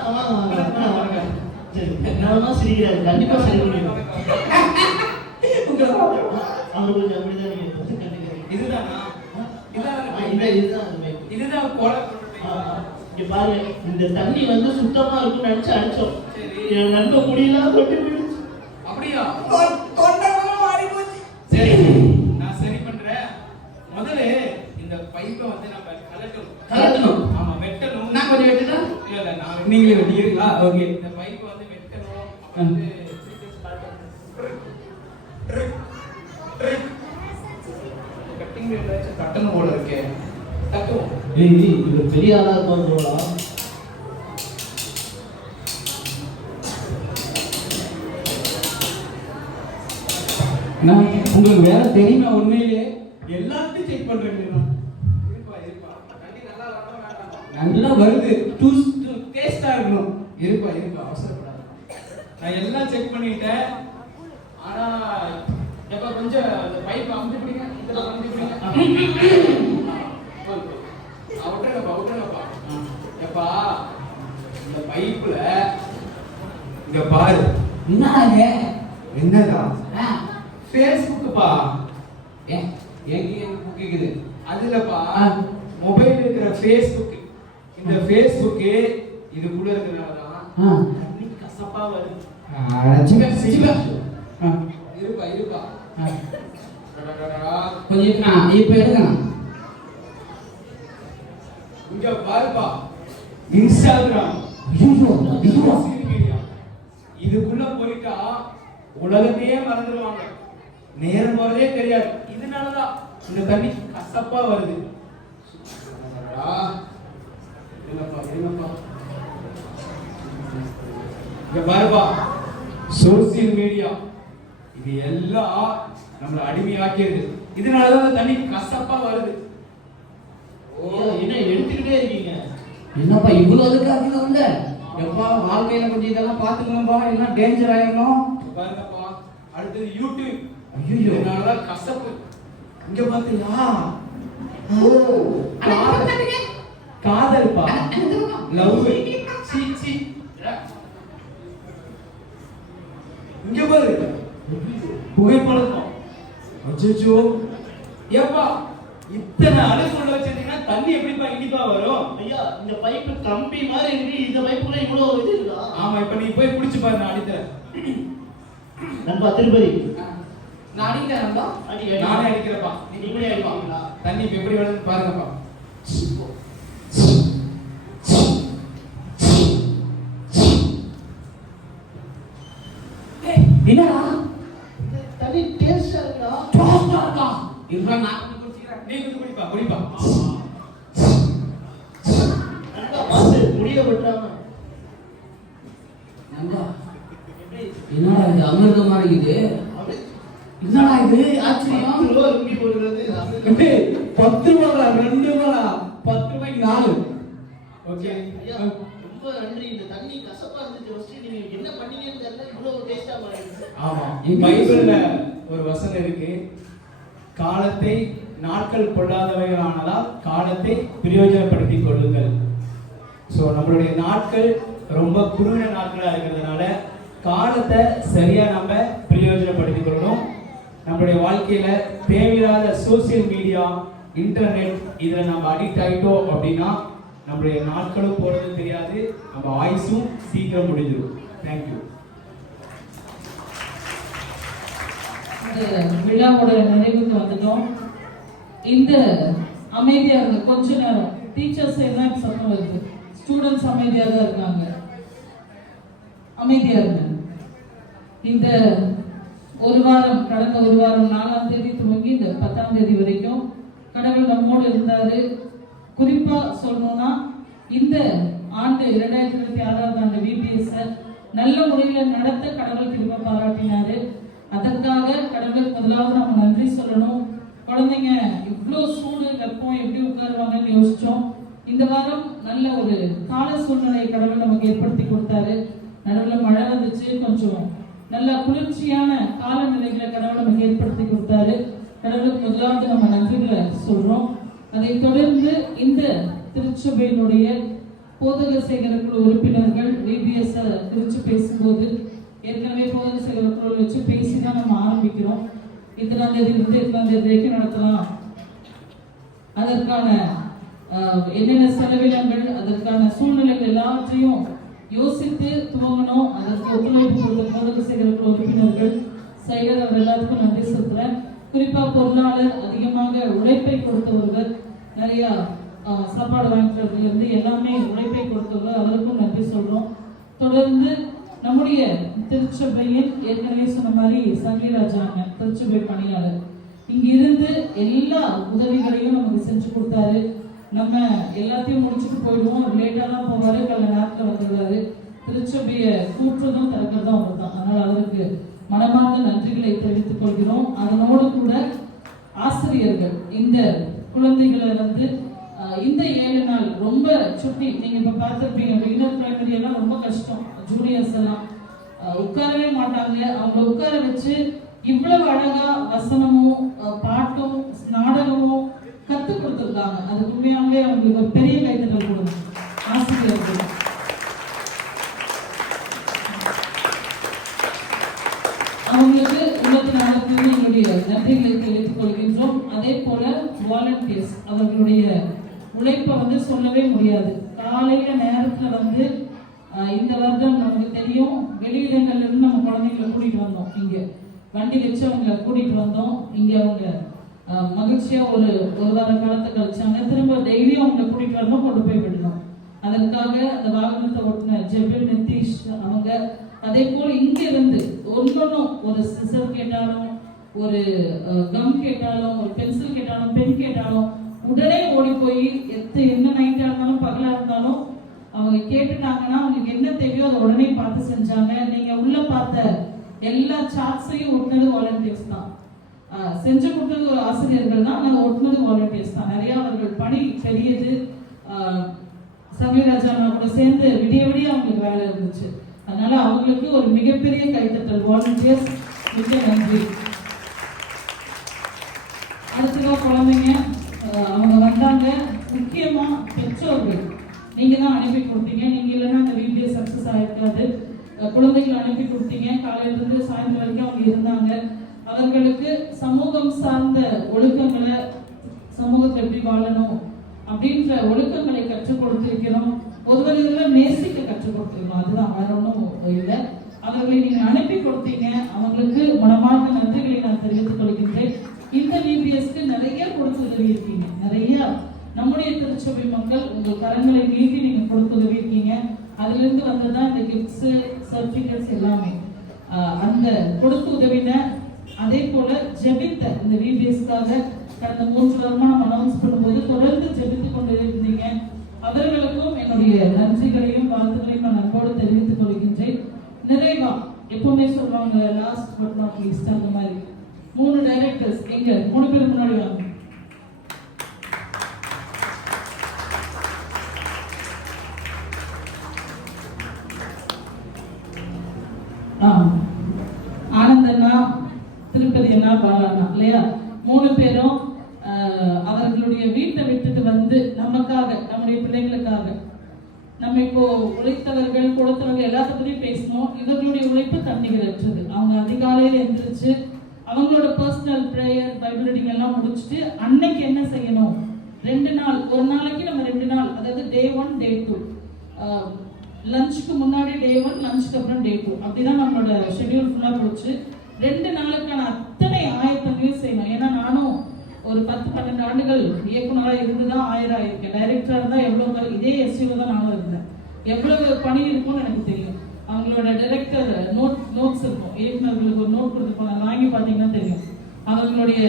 வணக்கம். சரி என்னதான் சிரிக்கிறாரு, கண்டிப்பா சரி பண்ணிடுவோம். அவர் கொஞ்சம் அப்படிதான் நீங்க இதுதானா? இதுதான் கொலை. இங்க பாருங்க, இந்த தண்ணி வந்து சுத்தமா இருக்கும்னு நினைச்சு அடிச்சோம். என் நண்ப முடியல தொட்டி போயிடுச்சு. அப்படியா? தொண்டை மாறி போச்சு. சரி நான் சரி பண்றேன். முதல்ல இந்த பைப்பை வந்து நம்ம கலட்டணும். ஆமா வெட்டணும். நான் கொஞ்சம் வெட்டணும். இல்ல நான் நீங்களே வெட்டிக்கிறீங்களா? ஓகே. இந்த பைப்பை வந்து வெட்டணும். வந்து கட்டிங் ஏதாச்சும் கட்டணும் போல இருக்கே. தட்டுவோம். ஏய் இது பெரிய ஆளா இருக்கும் போலா. நான் உங்களுக்கு வேற தெரியுமா? உண்மையிலே எல்லாத்தையும் செக் பண்றேன். நல்லா வருது. டேஸ்டா இருக்கணும். இருப்பா இருப்பா, அவசரப்படாத. நான் எல்லாம் செக் பண்ணிட்டேன். ஆனா எப்ப கொஞ்சம் அந்த பைப் அமுத்தி பிடிங்க. இதெல்லாம் அமுத்தி பிடிங்க. அவுட்டனப்பா. எப்பா இந்த பைப்புல இங்க பாரு. என்னங்க? என்னடா? ஃபேஸ்புக்ப்பா. எங்க புக் இருக்குது. அதுலப்பா மொபைல் இருக்கிற ஃபேஸ்புக். இந்த ஃபேஸ்புக் இதுக்குள்ள இருக்கிறனால தான் தண்ணி கசப்பா வருது. இருப்பா கொஞ்சம் இப்ப எடுங்க. இங்க பாருப்பா, இன்ஸ்டாகிராம் இதுக்குள்ள போயிட்டா உலகத்தையே மறந்துடுவாங்க. நேரம் போறதே தெரியாது. இதனாலதான் இந்த தண்ணி கசப்பா வருது. இங்க பாருப்பா, சோசியல் மீடியா இது எல்லாம் நம்மள அடிமையாக்கியது. இதனாலதான் தண்ணி கசப்பா வருது. என்ன எடுத்துக்கிட்டே இருக்கீங்க? என்னப்பா இவ்வளவு அதுக்காக வந்த? எப்பா வாழ்க்கையில கொஞ்சம் இதெல்லாம் பாத்துக்கணும்பா, எல்லாம் டேஞ்சர் ஆயிடணும். பாருங்கப்பா, அடுத்தது யூடியூப். ஐயோ இதனாலதான் கசப்பு. இங்க பாத்தீங்களா? காதல்பா, லவ். இங்க பாரு புகைப்பழக்கம். அச்சோ ஏப்பா இத்தனை அழுக்குள்ள வச்சிருந்தீங்கன்னா தண்ணி எப்படிப்பா இனிப்பா வரும்? ஐயா இந்த பைப்பு கம்பி மாதிரி இருக்கு. இந்த பைப்புல இவ்வளவு இது இருக்கா? ஆமா, இப்ப நீ போய் குடிச்சு பாரு. நான் அடித்தரேன். நண்பா திருப்பதி நான் அடிக்கிறேன். நண்பா நானே அடிக்கிறப்பா. நீ இப்படி அடிப்பா. தண்ணி இப்ப எப்படி வருதுன்னு பாருங்கப்பா. என்னடா தண்ணி டேஸ்டா இருக்குடா. டேஸ்டா இருக்கா? இதுவா நான் குடிச்சிக்கிறேன். நீ குடிப்பா குடிப்பா. நண்பா பாத்து முடிய விட்டுறாம. நண்பா என்னடா இது அமிர்தமா இருக்குது? என்னடா இது ஆச்சரியம்? 10 ரூபாய் ருங்கி போடுறது. 10 ரூபாய் 2 ரூபாய் 10 ரூபாய்க்கு 4. ஓகே ஐயா ரொம்ப நன்றி. இந்த தண்ணி கசப்பா இருந்துச்சு. ஃபர்ஸ்ட் நீங்க என்ன பண்ணீங்கன்னு தெரியல, இவ்வளவு டேஸ்டா மாறிடுச்சு. ஆமா, பைபிள்ல ஒரு வசனம் இருக்கு. காலத்தை நாட்கள் கொள்ளாதவையானதால் காலத்தை பிரயோஜனப்படுத்திக் கொள்ளுங்கள். ஸோ நம்மளுடைய நாட்கள் ரொம்ப குறுகின நாட்களா இருக்கிறதுனால காலத்தை சரியா நம்ம பிரயோஜனப்படுத்திக் கொள்ளணும். நம்மளுடைய வாழ்க்கையில தேவையில்லாத சோசியல் மீடியா, இன்டர்நெட் இதுல நம்ம அடிக்ட் ஆயிட்டோம் அப்படின்னா நம்மளுடைய நாட்களும் போறது தெரியாது, நம்ம ஆயுசும் சீக்கிரம் முடிஞ்சிடும். தேங்க்யூ. விழாவோட நிறைவுக்கு வந்துட்டோம். இந்த அமைதியா இருந்த கொஞ்ச நேரம் டீச்சர்ஸ் சைடு தான் இப்போ சத்தம் வருது. ஸ்டூடெண்ட்ஸ் அமைதியாக தான் இருக்காங்க. அமைதியாக இருங்க. இந்த ஒரு வாரம், கடந்த ஒரு வாரம் 4ஆம் தேதி துவங்கி இந்த 10ஆம் தேதி வரைக்கும் கடவுள் நம்மோடு இருந்தாரு. குறிப்பா சொல்லணும்னா இந்த ஆண்டு 2026ஆம் ஆண்டு VBS நல்ல முறையில் நடத்த கடவுள் கிருபை பாராட்டினாரு. அதற்காக கடவுளுக்கு முதலாவது நம்ம நன்றி சொல்லணும். குழந்தைங்க இவ்வளோ சூடு வெப்பம் எப்படி உட்காருவாங்கன்னு யோசிச்சோம். இந்த வாரம் நல்ல ஒரு கால சூழ்நிலை கடவுள் நமக்கு ஏற்படுத்தி கொடுத்தாரு. நடுவில் மழை வந்துச்சு, கொஞ்சம் நல்ல குளிர்ச்சியான காலநிலைகளை கடவுள் நமக்கு ஏற்படுத்தி கொடுத்தாரு. கடவுளுக்கு முதலாவது நம்ம நன்றிகளை சொல்றோம். அதை தொடர்ந்து இந்த திருச்சபையினுடைய போதக சேகரக்குழு உறுப்பினர்கள் VBS குறித்து பேசும்போது ஏற்கனவே போதக சேகரக்குழு வச்சு பேசி தான் நம்ம ஆரம்பிக்கிறோம். 2ஆம் தேதியிலிருந்து 8ஆம் தேதி வரைக்கும் நடத்தலாம். அதற்கான என்னென்ன செலவினங்கள், அதற்கான சூழ்நிலைகள் எல்லாத்தையும் யோசித்து துவங்கணும். அதற்கு ஒத்துழைப்பு கொடுத்த போதக சேகரக்குழு உறுப்பினர்கள் செயலர் அவர் எல்லாத்துக்கும் நன்றி சொல்றேன். குறிப்பா பொருளாளர் அதிகமாக உழைப்பை கொடுத்தவர்கள், நிறைய சாப்பாடு வாங்கிக்கிறதுல இருந்து எல்லாமே உழைப்பை கொடுத்தவர்கள், அவருக்கும் நன்றி சொல்றோம். தொடர்ந்து நம்முடைய திருச்சபையில் ஏற்கனவே சொன்ன மாதிரி சங்கிராஜாங்க திருச்சபை பணியாளர் இங்கிருந்து எல்லா உதவிகளையும் நமக்கு செஞ்சு கொடுத்தாரு. நம்ம எல்லாத்தையும் முடிச்சுட்டு போயிடுவோம், லேட்டாக தான் போவாரு, கல்ல நேரத்தில் வந்துடுறாரு. திருச்சபையை கூட்டுறதும் திறக்கிறதும் அவர் தான். அதனால் அவருக்கு மனமார்ந்த நன்றிகளை தெரிவித்துக் கொள்கிறோம். அதனோடு கூட ஆசிரியர்கள் இந்த குழந்தைகளை வந்து இந்த 7 நாள் ரொம்ப சுட்டி, நீங்க இப்ப பார்த்துருப்பீங்க, பிகினர் பிரைமரி எல்லாம் ரொம்ப கஷ்டம். ஜூனியர்ஸ் எல்லாம் உட்காரவே மாட்டாங்க. அவங்க உட்கார வச்சு இவ்வளவு அழகா வசனமும் பாட்டும் நாடகமும் கத்து கொடுத்துருக்காங்க. அதுக்கு உண்மையாகவே அவங்களுக்கு ஒரு பெரிய கைத்தட்டல் கொடுங்க ஆசிரியர்கள். அவங்களுக்கு உள்ளத்தினாலும் எங்களுடைய நன்றிகளை தெரிவித்துக் கொள்கின்றோம். அதே போல வாலண்டியர்ஸ் அவர்களுடைய உழைப்பை வந்து சொல்லவே முடியாது. காலையில நேரத்துல வந்து இந்த வருடம் நமக்கு தெரியும், வெளியிடங்கள்ல இருந்து நம்ம குழந்தைங்களை கூட்டிட்டு வந்தோம். இங்க வண்டி வச்சு அவங்க கூட்டிட்டு வந்தோம். இங்க அவங்க மகிழ்ச்சியா ஒரு வார காலத்தை கழிச்சாங்க. திரும்ப டெய்லியும் அவங்க கூட்டிட்டு வரணும், கொண்டு போய் விடணும். அதற்காக அந்த வாகனத்தை ஓட்டின ஜெபில் நிதிஷ் அவங்க, அதே போல் இங்க இருந்து ஒன்னொன்னும் ஒரு சிசர் கேட்டாலும், ஒரு கம் கேட்டாலும், ஒரு பென்சில் கேட்டாலும், பென் கேட்டாலும் உடனே ஓடி போய் என்ன நைட்டா இருந்தாலும் பகலா இருந்தாலும் அவங்க கேட்டுட்டாங்கன்னா அவங்களுக்கு என்ன தேவையோ அதை உடனே பார்த்து செஞ்சாங்க. நீங்க உள்ள பார்த்த எல்லா சார்ட்ஸையும் ஒட்டினது வாலண்டியர்ஸ் தான். செஞ்சு கொடுத்தது ஒரு ஆசிரியர்கள் தான், நாங்கள் ஒட்டினது வாலண்டியர்ஸ் தான். நிறைய அவர்கள் பணி பெரியது. சங்கராஜா கூட சேர்ந்து விடிய விடிய அவங்களுக்கு வேலை இருந்துச்சு. அதனால அவங்களுக்கு ஒரு மிகப்பெரிய கைத்தட்டல். வாலண்டியர்ஸ் மிக நன்றி. அடுத்ததா குழந்தைங்க அவங்க வந்தாங்க. முக்கியமா பெற்றோர்கள், நீங்க தான் அனுப்பி கொடுத்தீங்க. நீங்க இல்லைன்னா அந்த VBS சக்சஸ் ஆயிருக்காது. குழந்தைகள் அனுப்பி கொடுத்தீங்க. காலையில இருந்து சாயந்தரம் வரைக்கும் அவங்க இருந்தாங்க. அவர்களுக்கு சமூகம் சார்ந்த ஒழுக்கங்களை, சமூகத்தை எப்படி வாழணும் அப்படின்ற ஒழுக்கங்களை கற்றுக் கொடுத்திருக்கிறோம். ஒருவர் நேசிக்க கற்றுக் கொடுத்திருக்கோம். அதுதான், வேற ஒன்றும் இல்லை. அவர்களை நீங்க அனுப்பி கொடுத்தீங்க. அவங்களுக்கு மனமார்ந்த நன்றிகளை நான் தெரிவித்துக் கொள்கின்றேன். இந்த VBSக்கு நிறைய கொடுத்து உதவி இருக்கீங்க. நிறைய நம்முடைய திருச்சபை மக்கள் உங்கள் கரங்களை நீட்டி நீங்க கொடுத்து உதவி இருக்கீங்க. அதுல இருந்து வந்ததுதான் இந்த கிஃப்ட்ஸ், சர்டிபிகேட்ஸ் எல்லாமே. அந்த கொடுத்து உதவின, அதே போல ஜெபித்த இந்த VBSக்காக கடந்த 3 வாரமா நம்ம அனௌன்ஸ் பண்ணும்போது தொடர்ந்து ஜெபித்து கொண்டு இருந்தீங்க. அவர்களுக்கும் என்னுடைய நன்றிகளையும் வாழ்த்துக்களையும் நான் அன்போடு தெரிவித்துக் கொள்கின்றேன். நிறைவா எப்பவுமே சொல்லுவாங்க லாஸ்ட் பட் நாட் லீஸ்ட், அந்த மாதிரி 3 டைரக்டர்ஸ் எங்க 3 பேர் முன்னாடி வாங்க. ஆனந்தண்ணா, திருப்பதி அண்ணா, பாலாண்ணா இல்லையா? 3 பேரும் அவர்களுடைய வீட்டை விட்டுட்டு வந்து நமக்காக, நம்முடைய பிள்ளைங்களுக்காக, நம்ம இப்போ உழைத்தவர்கள் கொடுத்தவர்கள் எல்லாத்தையும் பேசணும். இவர்களுடைய உழைப்பு தன்னிகரற்றது. அவங்க அதிகாலையில எந்திரிச்சு அவங்களோட பர்சனல் ப்ரேயர், பைபிள் ரீடிங் எல்லாம் முடிச்சுட்டு அன்னைக்கு என்ன செய்யணும், 2 நாள், ஒரு நாளைக்கு நம்ம 2 நாள், அதாவது Day 1 Day 2, லஞ்சுக்கு முன்னாடி Day 1, லஞ்சுக்கு அப்புறம் Day 2, அப்படிதான் நம்மளோட ஷெட்யூல் ஃபுல்லா போச்சு. 2 நாளுக்கான அத்தனை ஆயத்தங்களையும் செய்யணும். ஏன்னா நானும் ஒரு 10-12 ஆண்டுகள் இயக்குனராக இருந்து தான் ஆயிருக்கேன். டைரக்டராக இருந்தால் எவ்வளோ இதே எஸ்யூவில் தான் நானும் இருந்தேன். எவ்வளவு பணி இருக்கும்னு எனக்கு தெரியும். அவங்களோட டைரக்டர் நோட்ஸ் இருக்கும், இயக்குநர்களுக்கு ஒரு நோட் கொடுத்துருப்பாங்க, வாங்கி பார்த்தீங்கன்னா தெரியும். அவங்களுடைய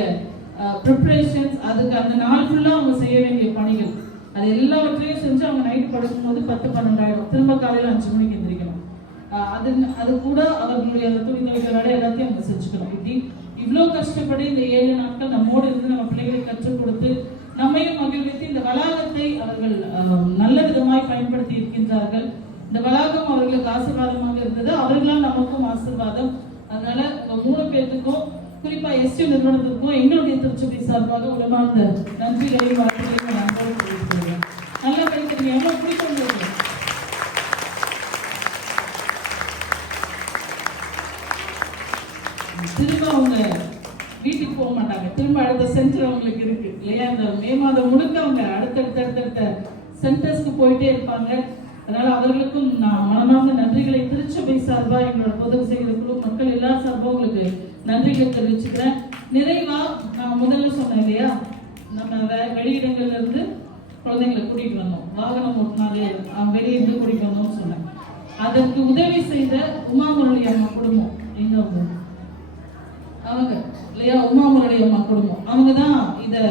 ப்ரிப்ரேஷன்ஸ், அதுக்கு அந்த நாள் ஃபுல்லாக அவங்க செய்ய வேண்டிய பணிகள், அது எல்லாவற்றையும் செஞ்சு அவங்க நைட் படுக்கும்போது 10-12 ஆயிடும். திரும்ப காலையில் 5 மணிக்கு எந்திரிக்கணும். அது கூட அவர்களுடைய அந்த துணி துவைக்கிற வேலை எல்லாத்தையும் அவங்க செஞ்சுக்கணும். இப்படி இவ்வளோ கஷ்டப்பட்டு இந்த 7 நாட்கள் நம்மோடு இருந்து நம்ம பிள்ளைகளை கற்றுக் கொடுத்து நம்மையும் மகிழ்வித்து இந்த வளாகத்தை அவர்கள் நல்ல விதமாய் பயன்படுத்தி இருக்கின்றார்கள். இந்த வளாகம் அவர்களுக்கு ஆசீர்வாதமாக இருந்தது, அவர்களால் நமக்கும் ஆசீர்வாதம். அதனால உங்க 3 பேருக்கும், குறிப்பா எஸ்டி நிறுவனத்திற்கும் எங்களுடைய திருச்சபை சார்பாக உலமார்ந்த நன்றிகளையும் வாழ்த்துக்களையும் நான் தெரிவித்துக்கிறேன். நல்லா பேசுறீங்க, எவ்வளவு பிடிக்கும். திரும்ப அவங்க வீட்டுக்கு போக மாட்டாங்க, திரும்ப அடுத்த சென்டர் அவங்களுக்கு இருக்கு இல்லையா? இந்த மே மாதம் முழுக்க அவங்க அடுத்தடுத்த சென்டர்ஸ்க்கு போயிட்டே இருப்பாங்க. அதனால அவர்களுக்கும் நான் மனமார்ந்த நன்றிகளை திருச்சபை சார்பா, எங்களோட பொது செய்கிற குழு மக்கள் எல்லா சார்பா உங்களுக்கு நன்றிகள் தெரிவிச்சுக்கிறேன். நிறைவா நான் முதல்ல சொன்னேன் இல்லையா, நம்ம வெளியிடங்கள்ல இருந்து குழந்தைங்களை கூட்டிட்டு வந்தோம், வாகனம் ஓட்டினாலே வெளியிருந்து கூட்டிட்டு வந்தோம்னு சொன்னேன். அதற்கு உதவி செய்த உமாமுரளி அம்மா குடும்பம், எங்க அவங்க இல்லையா, உமாமுரளி அம்மா குடும்பம், அவங்க தான் இதை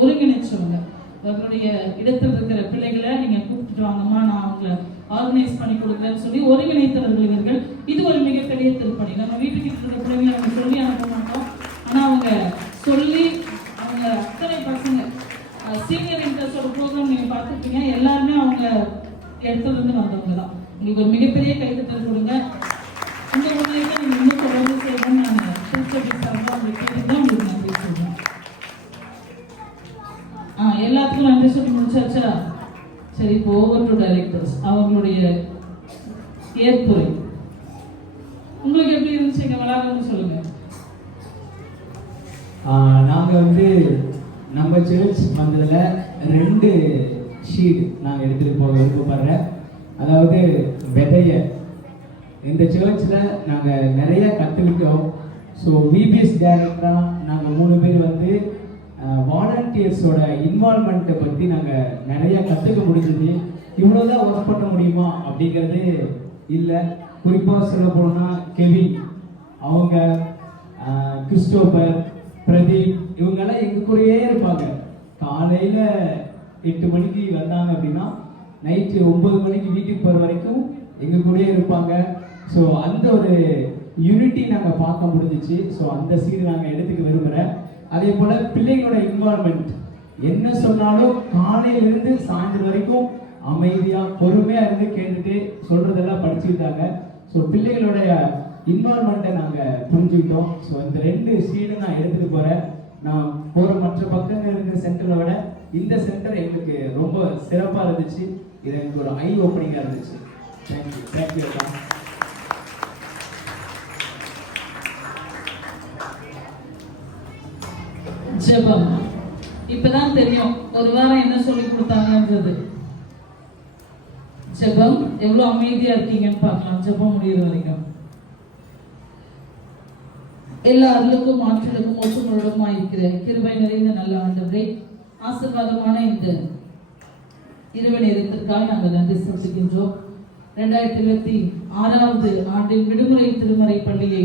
ஒருங்கிணைச்சவங்க. அவர்களுடைய இடத்தில் இருக்கிற பிள்ளைகளை நீங்க கூப்பிட்டு வாங்கம்மா, நான் அவங்களை ஆர்கனைஸ் பண்ணி கொடுக்குறேன்னு சொல்லி ஒருங்கிணைத்தவர்கள் இவர்கள். இது ஒரு மிகப்பெரிய திருப்பணி. நம்ம வீட்டுக்கு இருக்கிற பிள்ளைங்களை அவங்க சொல்லி அனுப்ப மாட்டோம், ஆனா அவங்க சொல்லி அவங்க அத்தனை பசங்க சீனியர் இன்ட்ரெஸ்டோட ப்ரோக்ராம் நீங்க பார்த்துருப்பீங்க, எல்லாருமே அவங்க இடத்துல இருந்து வந்தவங்க தான். உங்களுக்கு ஒரு மிகப்பெரிய கைத்தட்டல் கொடுங்க. இந்த உண்மையை நீங்க இன்னும் தொடர்ந்து செய்யணும்னு நான் திருச்சபை சார்பாக உங்களுக்கு கேட்டுதான் உங்களுக்கு நன்றி சொல்றேன். எல்லாத்துக்கும் நன்றி சொல்லி முடிச்சாச்சா? சரி, இப்போ ஓவர் டு டைரக்டர்ஸ், அவங்களுடைய ஏற்புரை உங்களுக்கு எப்படி இருந்துச்சுங்க? வளாகம்னு சொல்லுங்க. நாங்கள் நம்ம சர்ச் வந்ததில் 2 ஷீட் நாங்கள் எடுத்துகிட்டு போக விருப்பப்படுறேன். அதாவது விதைய இந்த சர்ச்சில் நாங்கள் நிறைய கற்றுக்கிட்டோம். ஸோ விபிஎஸ் டைரக்டராக நாங்கள் 3 பேர் வாலண்டியர்ஸோட இன்வால்மெண்ட்டை பற்றி நாங்கள் நிறைய கற்றுக்க முடிஞ்சது. இவ்வளோதான் ஒர்க் பண்ண முடியுமா அப்படிங்கிறது இல்லை. குறிப்பாக சொல்ல போனால் கெவின், அவங்க கிறிஸ்டோபர், பிரதீப், இவங்கெல்லாம் எங்கள் கூடயே இருப்பாங்க. காலையில் 8 மணிக்கு வந்தாங்க அப்படின்னா நைட்டு 9 மணிக்கு வீட்டுக்கு போகிற வரைக்கும் எங்கள் கூடயே இருப்பாங்க. ஸோ அந்த ஒரு யூனிட்டி நாங்கள் பார்க்க முடிஞ்சிச்சு. ஸோ அந்த சீடு நாங்கள் எடுத்துக்க விரும்புகிறேன். அதே போல் பிள்ளைங்களோட இன்வால்மெண்ட், என்ன சொன்னாலும் காலையிலிருந்து சாயந்தரம் வரைக்கும் அமைதியாக பொறுமையாக இருந்து கேட்டுட்டு சொல்கிறதெல்லாம் படிச்சுக்கிட்டாங்க. ஸோ பிள்ளைகளுடைய இன்வால்மெண்ட்டை நாங்கள் புரிஞ்சுக்கிட்டோம். ஸோ இந்த 2 சீடு நான் எடுத்துகிட்டு போகிறேன். நான் போகிற மற்ற பக்கங்கள் இருக்கிற சென்டரை விட இந்த சென்டர் எங்களுக்கு ரொம்ப சிறப்பாக இருந்துச்சு. இது எனக்கு ஒரு ஐ ஓப்பனிங்காக இருந்துச்சு. Thank you, thank you. ஜெபம். இப்பதான் தெரியும் ஒரு வாரம் என்ன சொல்லி கொடுத்தாங்கன்றது. ஜெபம் எவ்வளவு அமைதியா இருக்கீங்கன்னு பார்க்கலாம். ஜெபம் முடிகிற வரைக்கும் எல்லா அருளுக்கும் ஆற்றலுக்கும் ஒற்றுமுழுமா இருக்கிற கிருபை நிறைந்த நல்ல ஆண்டவரே, ஆசீர்வாதமான இந்த இரவு நேரத்திற்காக நாங்கள் நன்றி செலுத்துகின்றோம். 2026வது ஆண்டின் விடுமுறை திருமறை பள்ளியை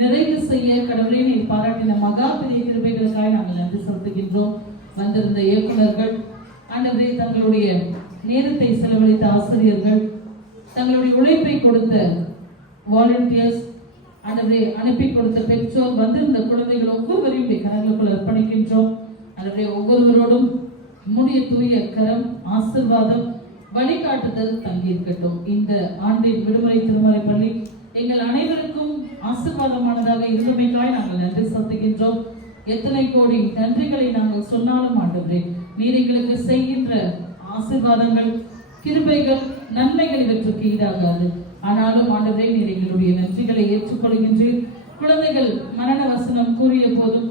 நிறைவு செய்ய கடவுளை நீர் பாராட்டின மகா பெரிய கிருபைகளுக்காக நாங்கள் நன்றி செலுத்துகின்றோம். வந்திருந்த இயக்குநர்கள், ஆண்டவரே தங்களுடைய நேரத்தை செலவழித்த ஆசிரியர்கள், தங்களுடைய உழைப்பை கொடுத்த வாலண்டியர்ஸ், ஆண்டவரே அனுப்பி கொடுத்த பெற்றோர், வந்திருந்த குழந்தைகள் ஒவ்வொருவரையும் கரங்களுக்குள் அர்ப்பணிக்கின்றோம். ஆண்டவரே ஒவ்வொருவரோடும் உம்முடைய தூய கரம், ஆசீர்வாதம், வழிகாட்டுதல் தங்கியிருக்கட்டும். இந்த ஆண்டின் விடுமுறை திருமறை பள்ளி எங்கள் அனைவருக்கும் ஆசீர்வாதமானதாக இருந்தமைக்காய் நாங்கள் நன்றி செலுத்துகின்றோம். எத்தனை கோடி நன்றிகளை நாங்கள் சொன்னாலும் ஆண்டவரே, நீர் எங்களுக்கு செய்கின்ற ஆசீர்வாதங்கள், கிருபைகள், நன்மைகள் இவற்றுக்கு ஈடாகாது. ஆனாலும் ஆண்டவரே நீர் எங்களுடைய நன்றிகளை ஏற்றுக்கொள்கின்றீர். குழந்தைகள் மரண வசனம் கூறிய போதும்,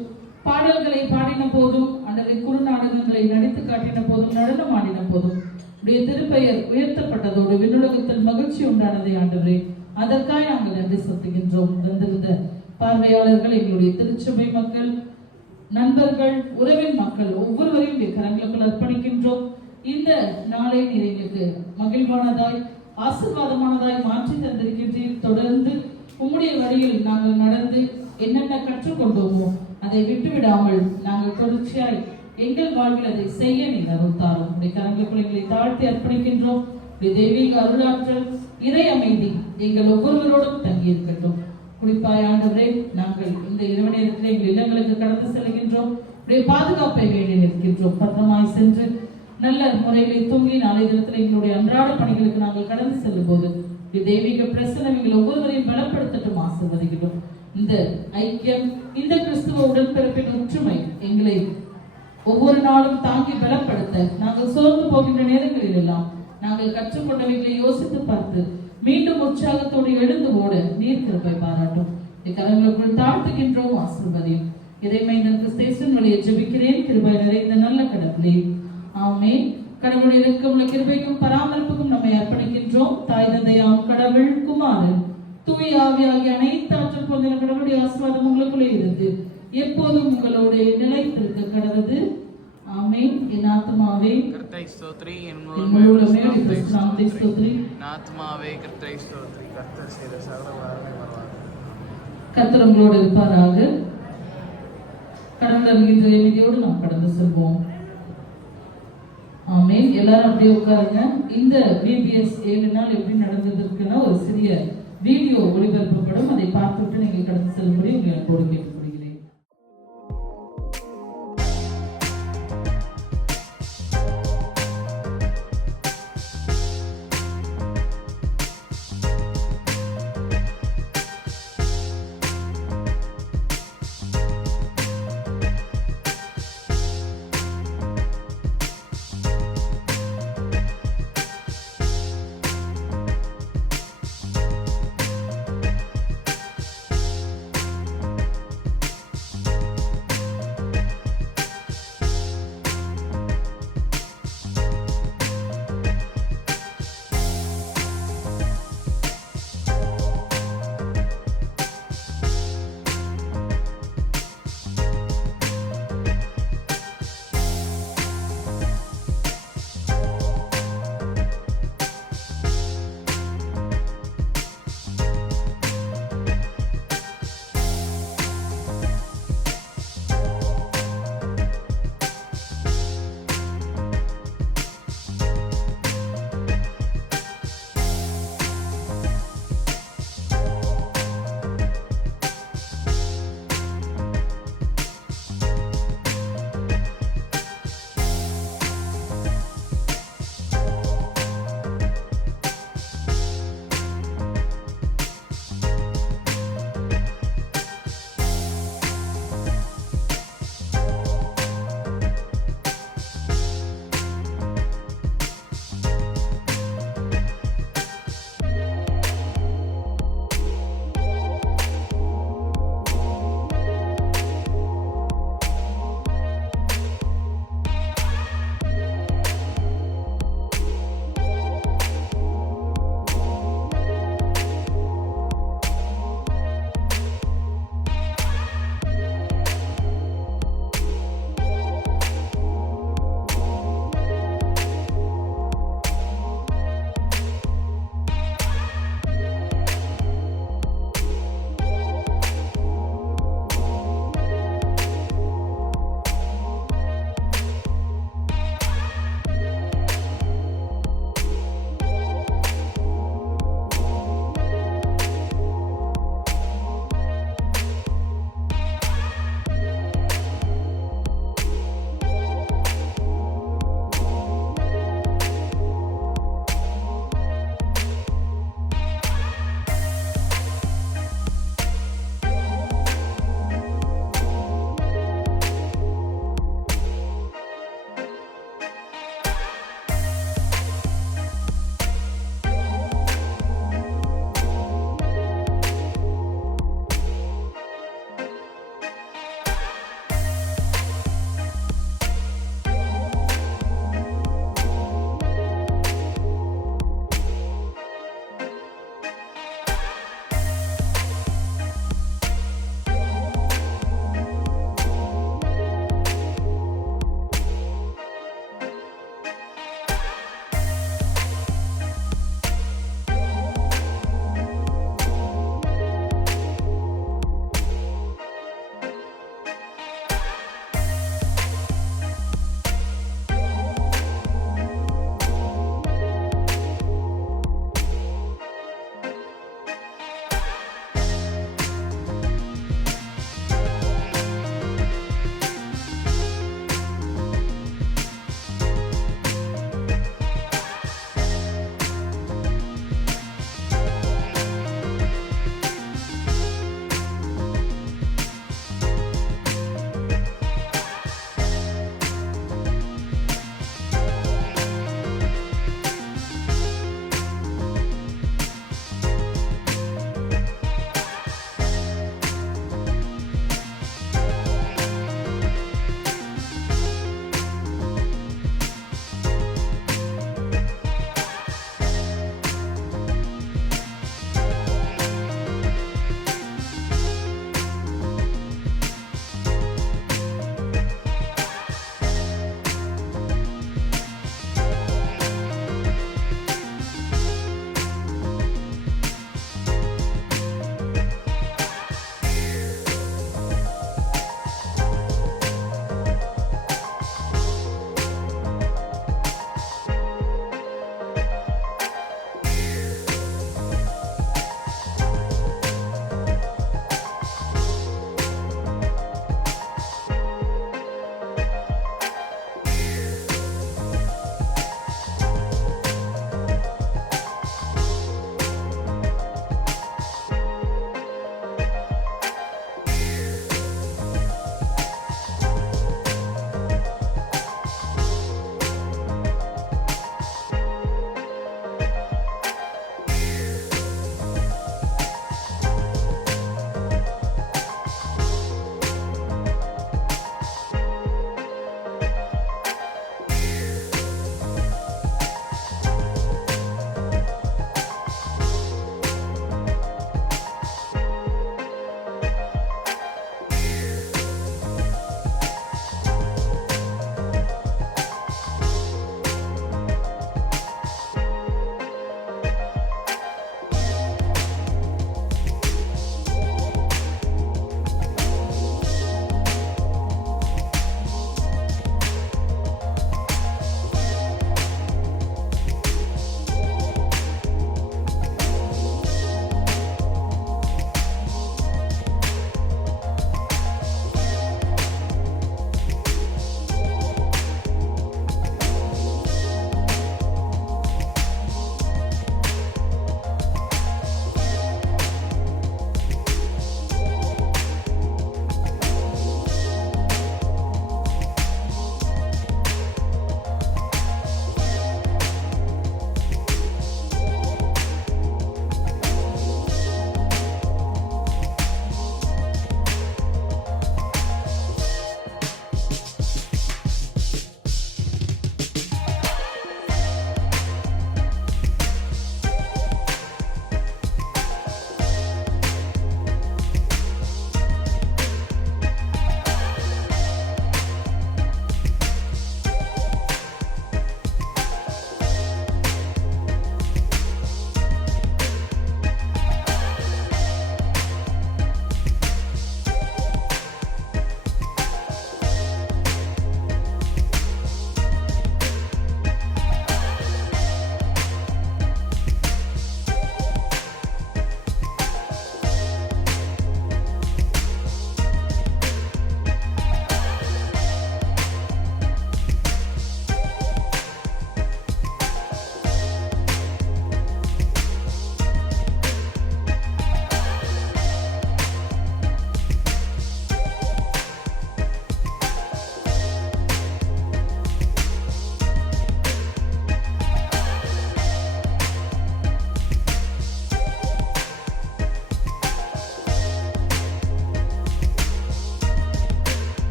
பாடல்களை பாடின போதும், ஆண்டவரே குறுநாடகங்களை நடித்து காட்டின போதும், நடனம் ஆடின போதும் உடைய திருப்பெயர் உயர்த்தப்பட்டதோடு விண்ணுலகத்தில் மகிழ்ச்சி உண்டானதை ஆண்டவரே, அதற்காக நாங்கள் நன்றி செலுத்துகின்றோம். வந்திருந்த பார்வையாளர்கள், எங்களுடைய திருச்சபை மக்கள், நண்பர்கள், உறவின் மக்கள் ஒவ்வொருவரையும் கரங்களுக்குள் அர்ப்பணிக்கின்றோம். இந்த நாளை நீர் எங்களுக்கு மகிழ்வானதாய் ஆசீர்வாதமானதாய் மாற்றி தந்திருக்கின்றீர். தொடர்ந்து உம்முடைய வழியில் நாங்கள் நடந்து என்னென்ன கற்றுக்கொண்டோமோ அதை விட்டுவிடாமல் நாங்கள் தொடர்ச்சியாய் எங்கள் வாழ்வில் அதை செய்ய நீர் அருள்தாரும். உடைய கரங்களுக்குள் எங்களை தாழ்த்தி அர்ப்பணிக்கின்றோம். தெய்வீக அருளாற்றல், இறை அமைதி எங்கள் ஒவ்வொருவரோடும் தங்கி இருக்கட்டும். குறிப்பாய் ஆண்டவரே, நாங்கள் இந்த இரவு நேரத்தில் எங்கள் இல்லங்களுக்கு கடந்து செல்கின்றோம். உடைய பாதுகாப்பை வேண்டி நிற்கின்றோம். பத்திரமாய் சென்று நல்ல முறையிலே தூங்கி நாளை தினத்தில் எங்களுடைய அன்றாட பணிகளுக்கு நாங்கள் கடந்து செல்லும் போது தெய்வீக பிரசனம் எங்கள் ஒவ்வொருவரையும் பலப்படுத்தட்டும், ஆசீர்வதிக்கட்டும். இந்த ஐக்கியம், இந்த கிறிஸ்துவ உடன்பிறப்பின் ஒற்றுமை எங்களை ஒவ்வொரு நாளும் தாங்கி பலப்படுத்த நாங்கள் சோர்ந்து போகின்ற நேரங்களில் எல்லாம் நாங்கள் கற்றுக்கொண்டவைகளை யோசித்து பார்த்து மீண்டும் உற்சாகத்தோடு எழுந்து ஓட நீர் கிருபை பாராட்டும். கரங்களுக்குள் தாழ்த்துகின்றோம், ஆசீர்வதியும். இதை மைந்தன் கிறிஸ்தேசன் வழியை ஜெபிக்கிறேன் கிருபை நிறைந்த நல்ல கடவுளே, ஆமென். கடவுளுடைய இரக்கமுள்ள கிருபைக்கும் பராமரிப்புக்கும் நம்மை அர்ப்பணிக்கின்றோம். தாய் தந்தையாம் கடவுள், குமாரன், தூய ஆவியாகிய அனைத்து ஆற்றல் பொருந்தின கடவுளுடைய ஆசீர்வாதம் உங்களுக்குள்ளே இருந்து எப்போதும் உங்களோட நிலைத்திருக்க கடவுது. ஆமென். என் ஆத்மாவே கர்த்தரை ஸ்தோத்திரி, என் முழு உள்ளமே கிறிஸ்துவை ஸ்தோத்திரி. ஆத்மாவே கர்த்தரை ஸ்தோத்திரி. கர்த்தர் செய்த சகல உபகாரங்களை மறவாதே. கர்த்தர் உங்களோடு இருப்பாராக. கடவுள் அறிகின்ற அமைதியோடு நாம் கடந்து செல்வோம். ஆமென். எல்லாரும் அப்படியே உட்காருங்க. இந்த VBS 7 நாள் எப்படி நடந்ததற்குன்னா ஒரு சிறிய வீடியோ ஒளிபரப்பப்படும். அதை பார்த்துவிட்டு நீங்கள் கடந்து செல்லும்படி உங்களுக்கு கொடுக்கிறேன்.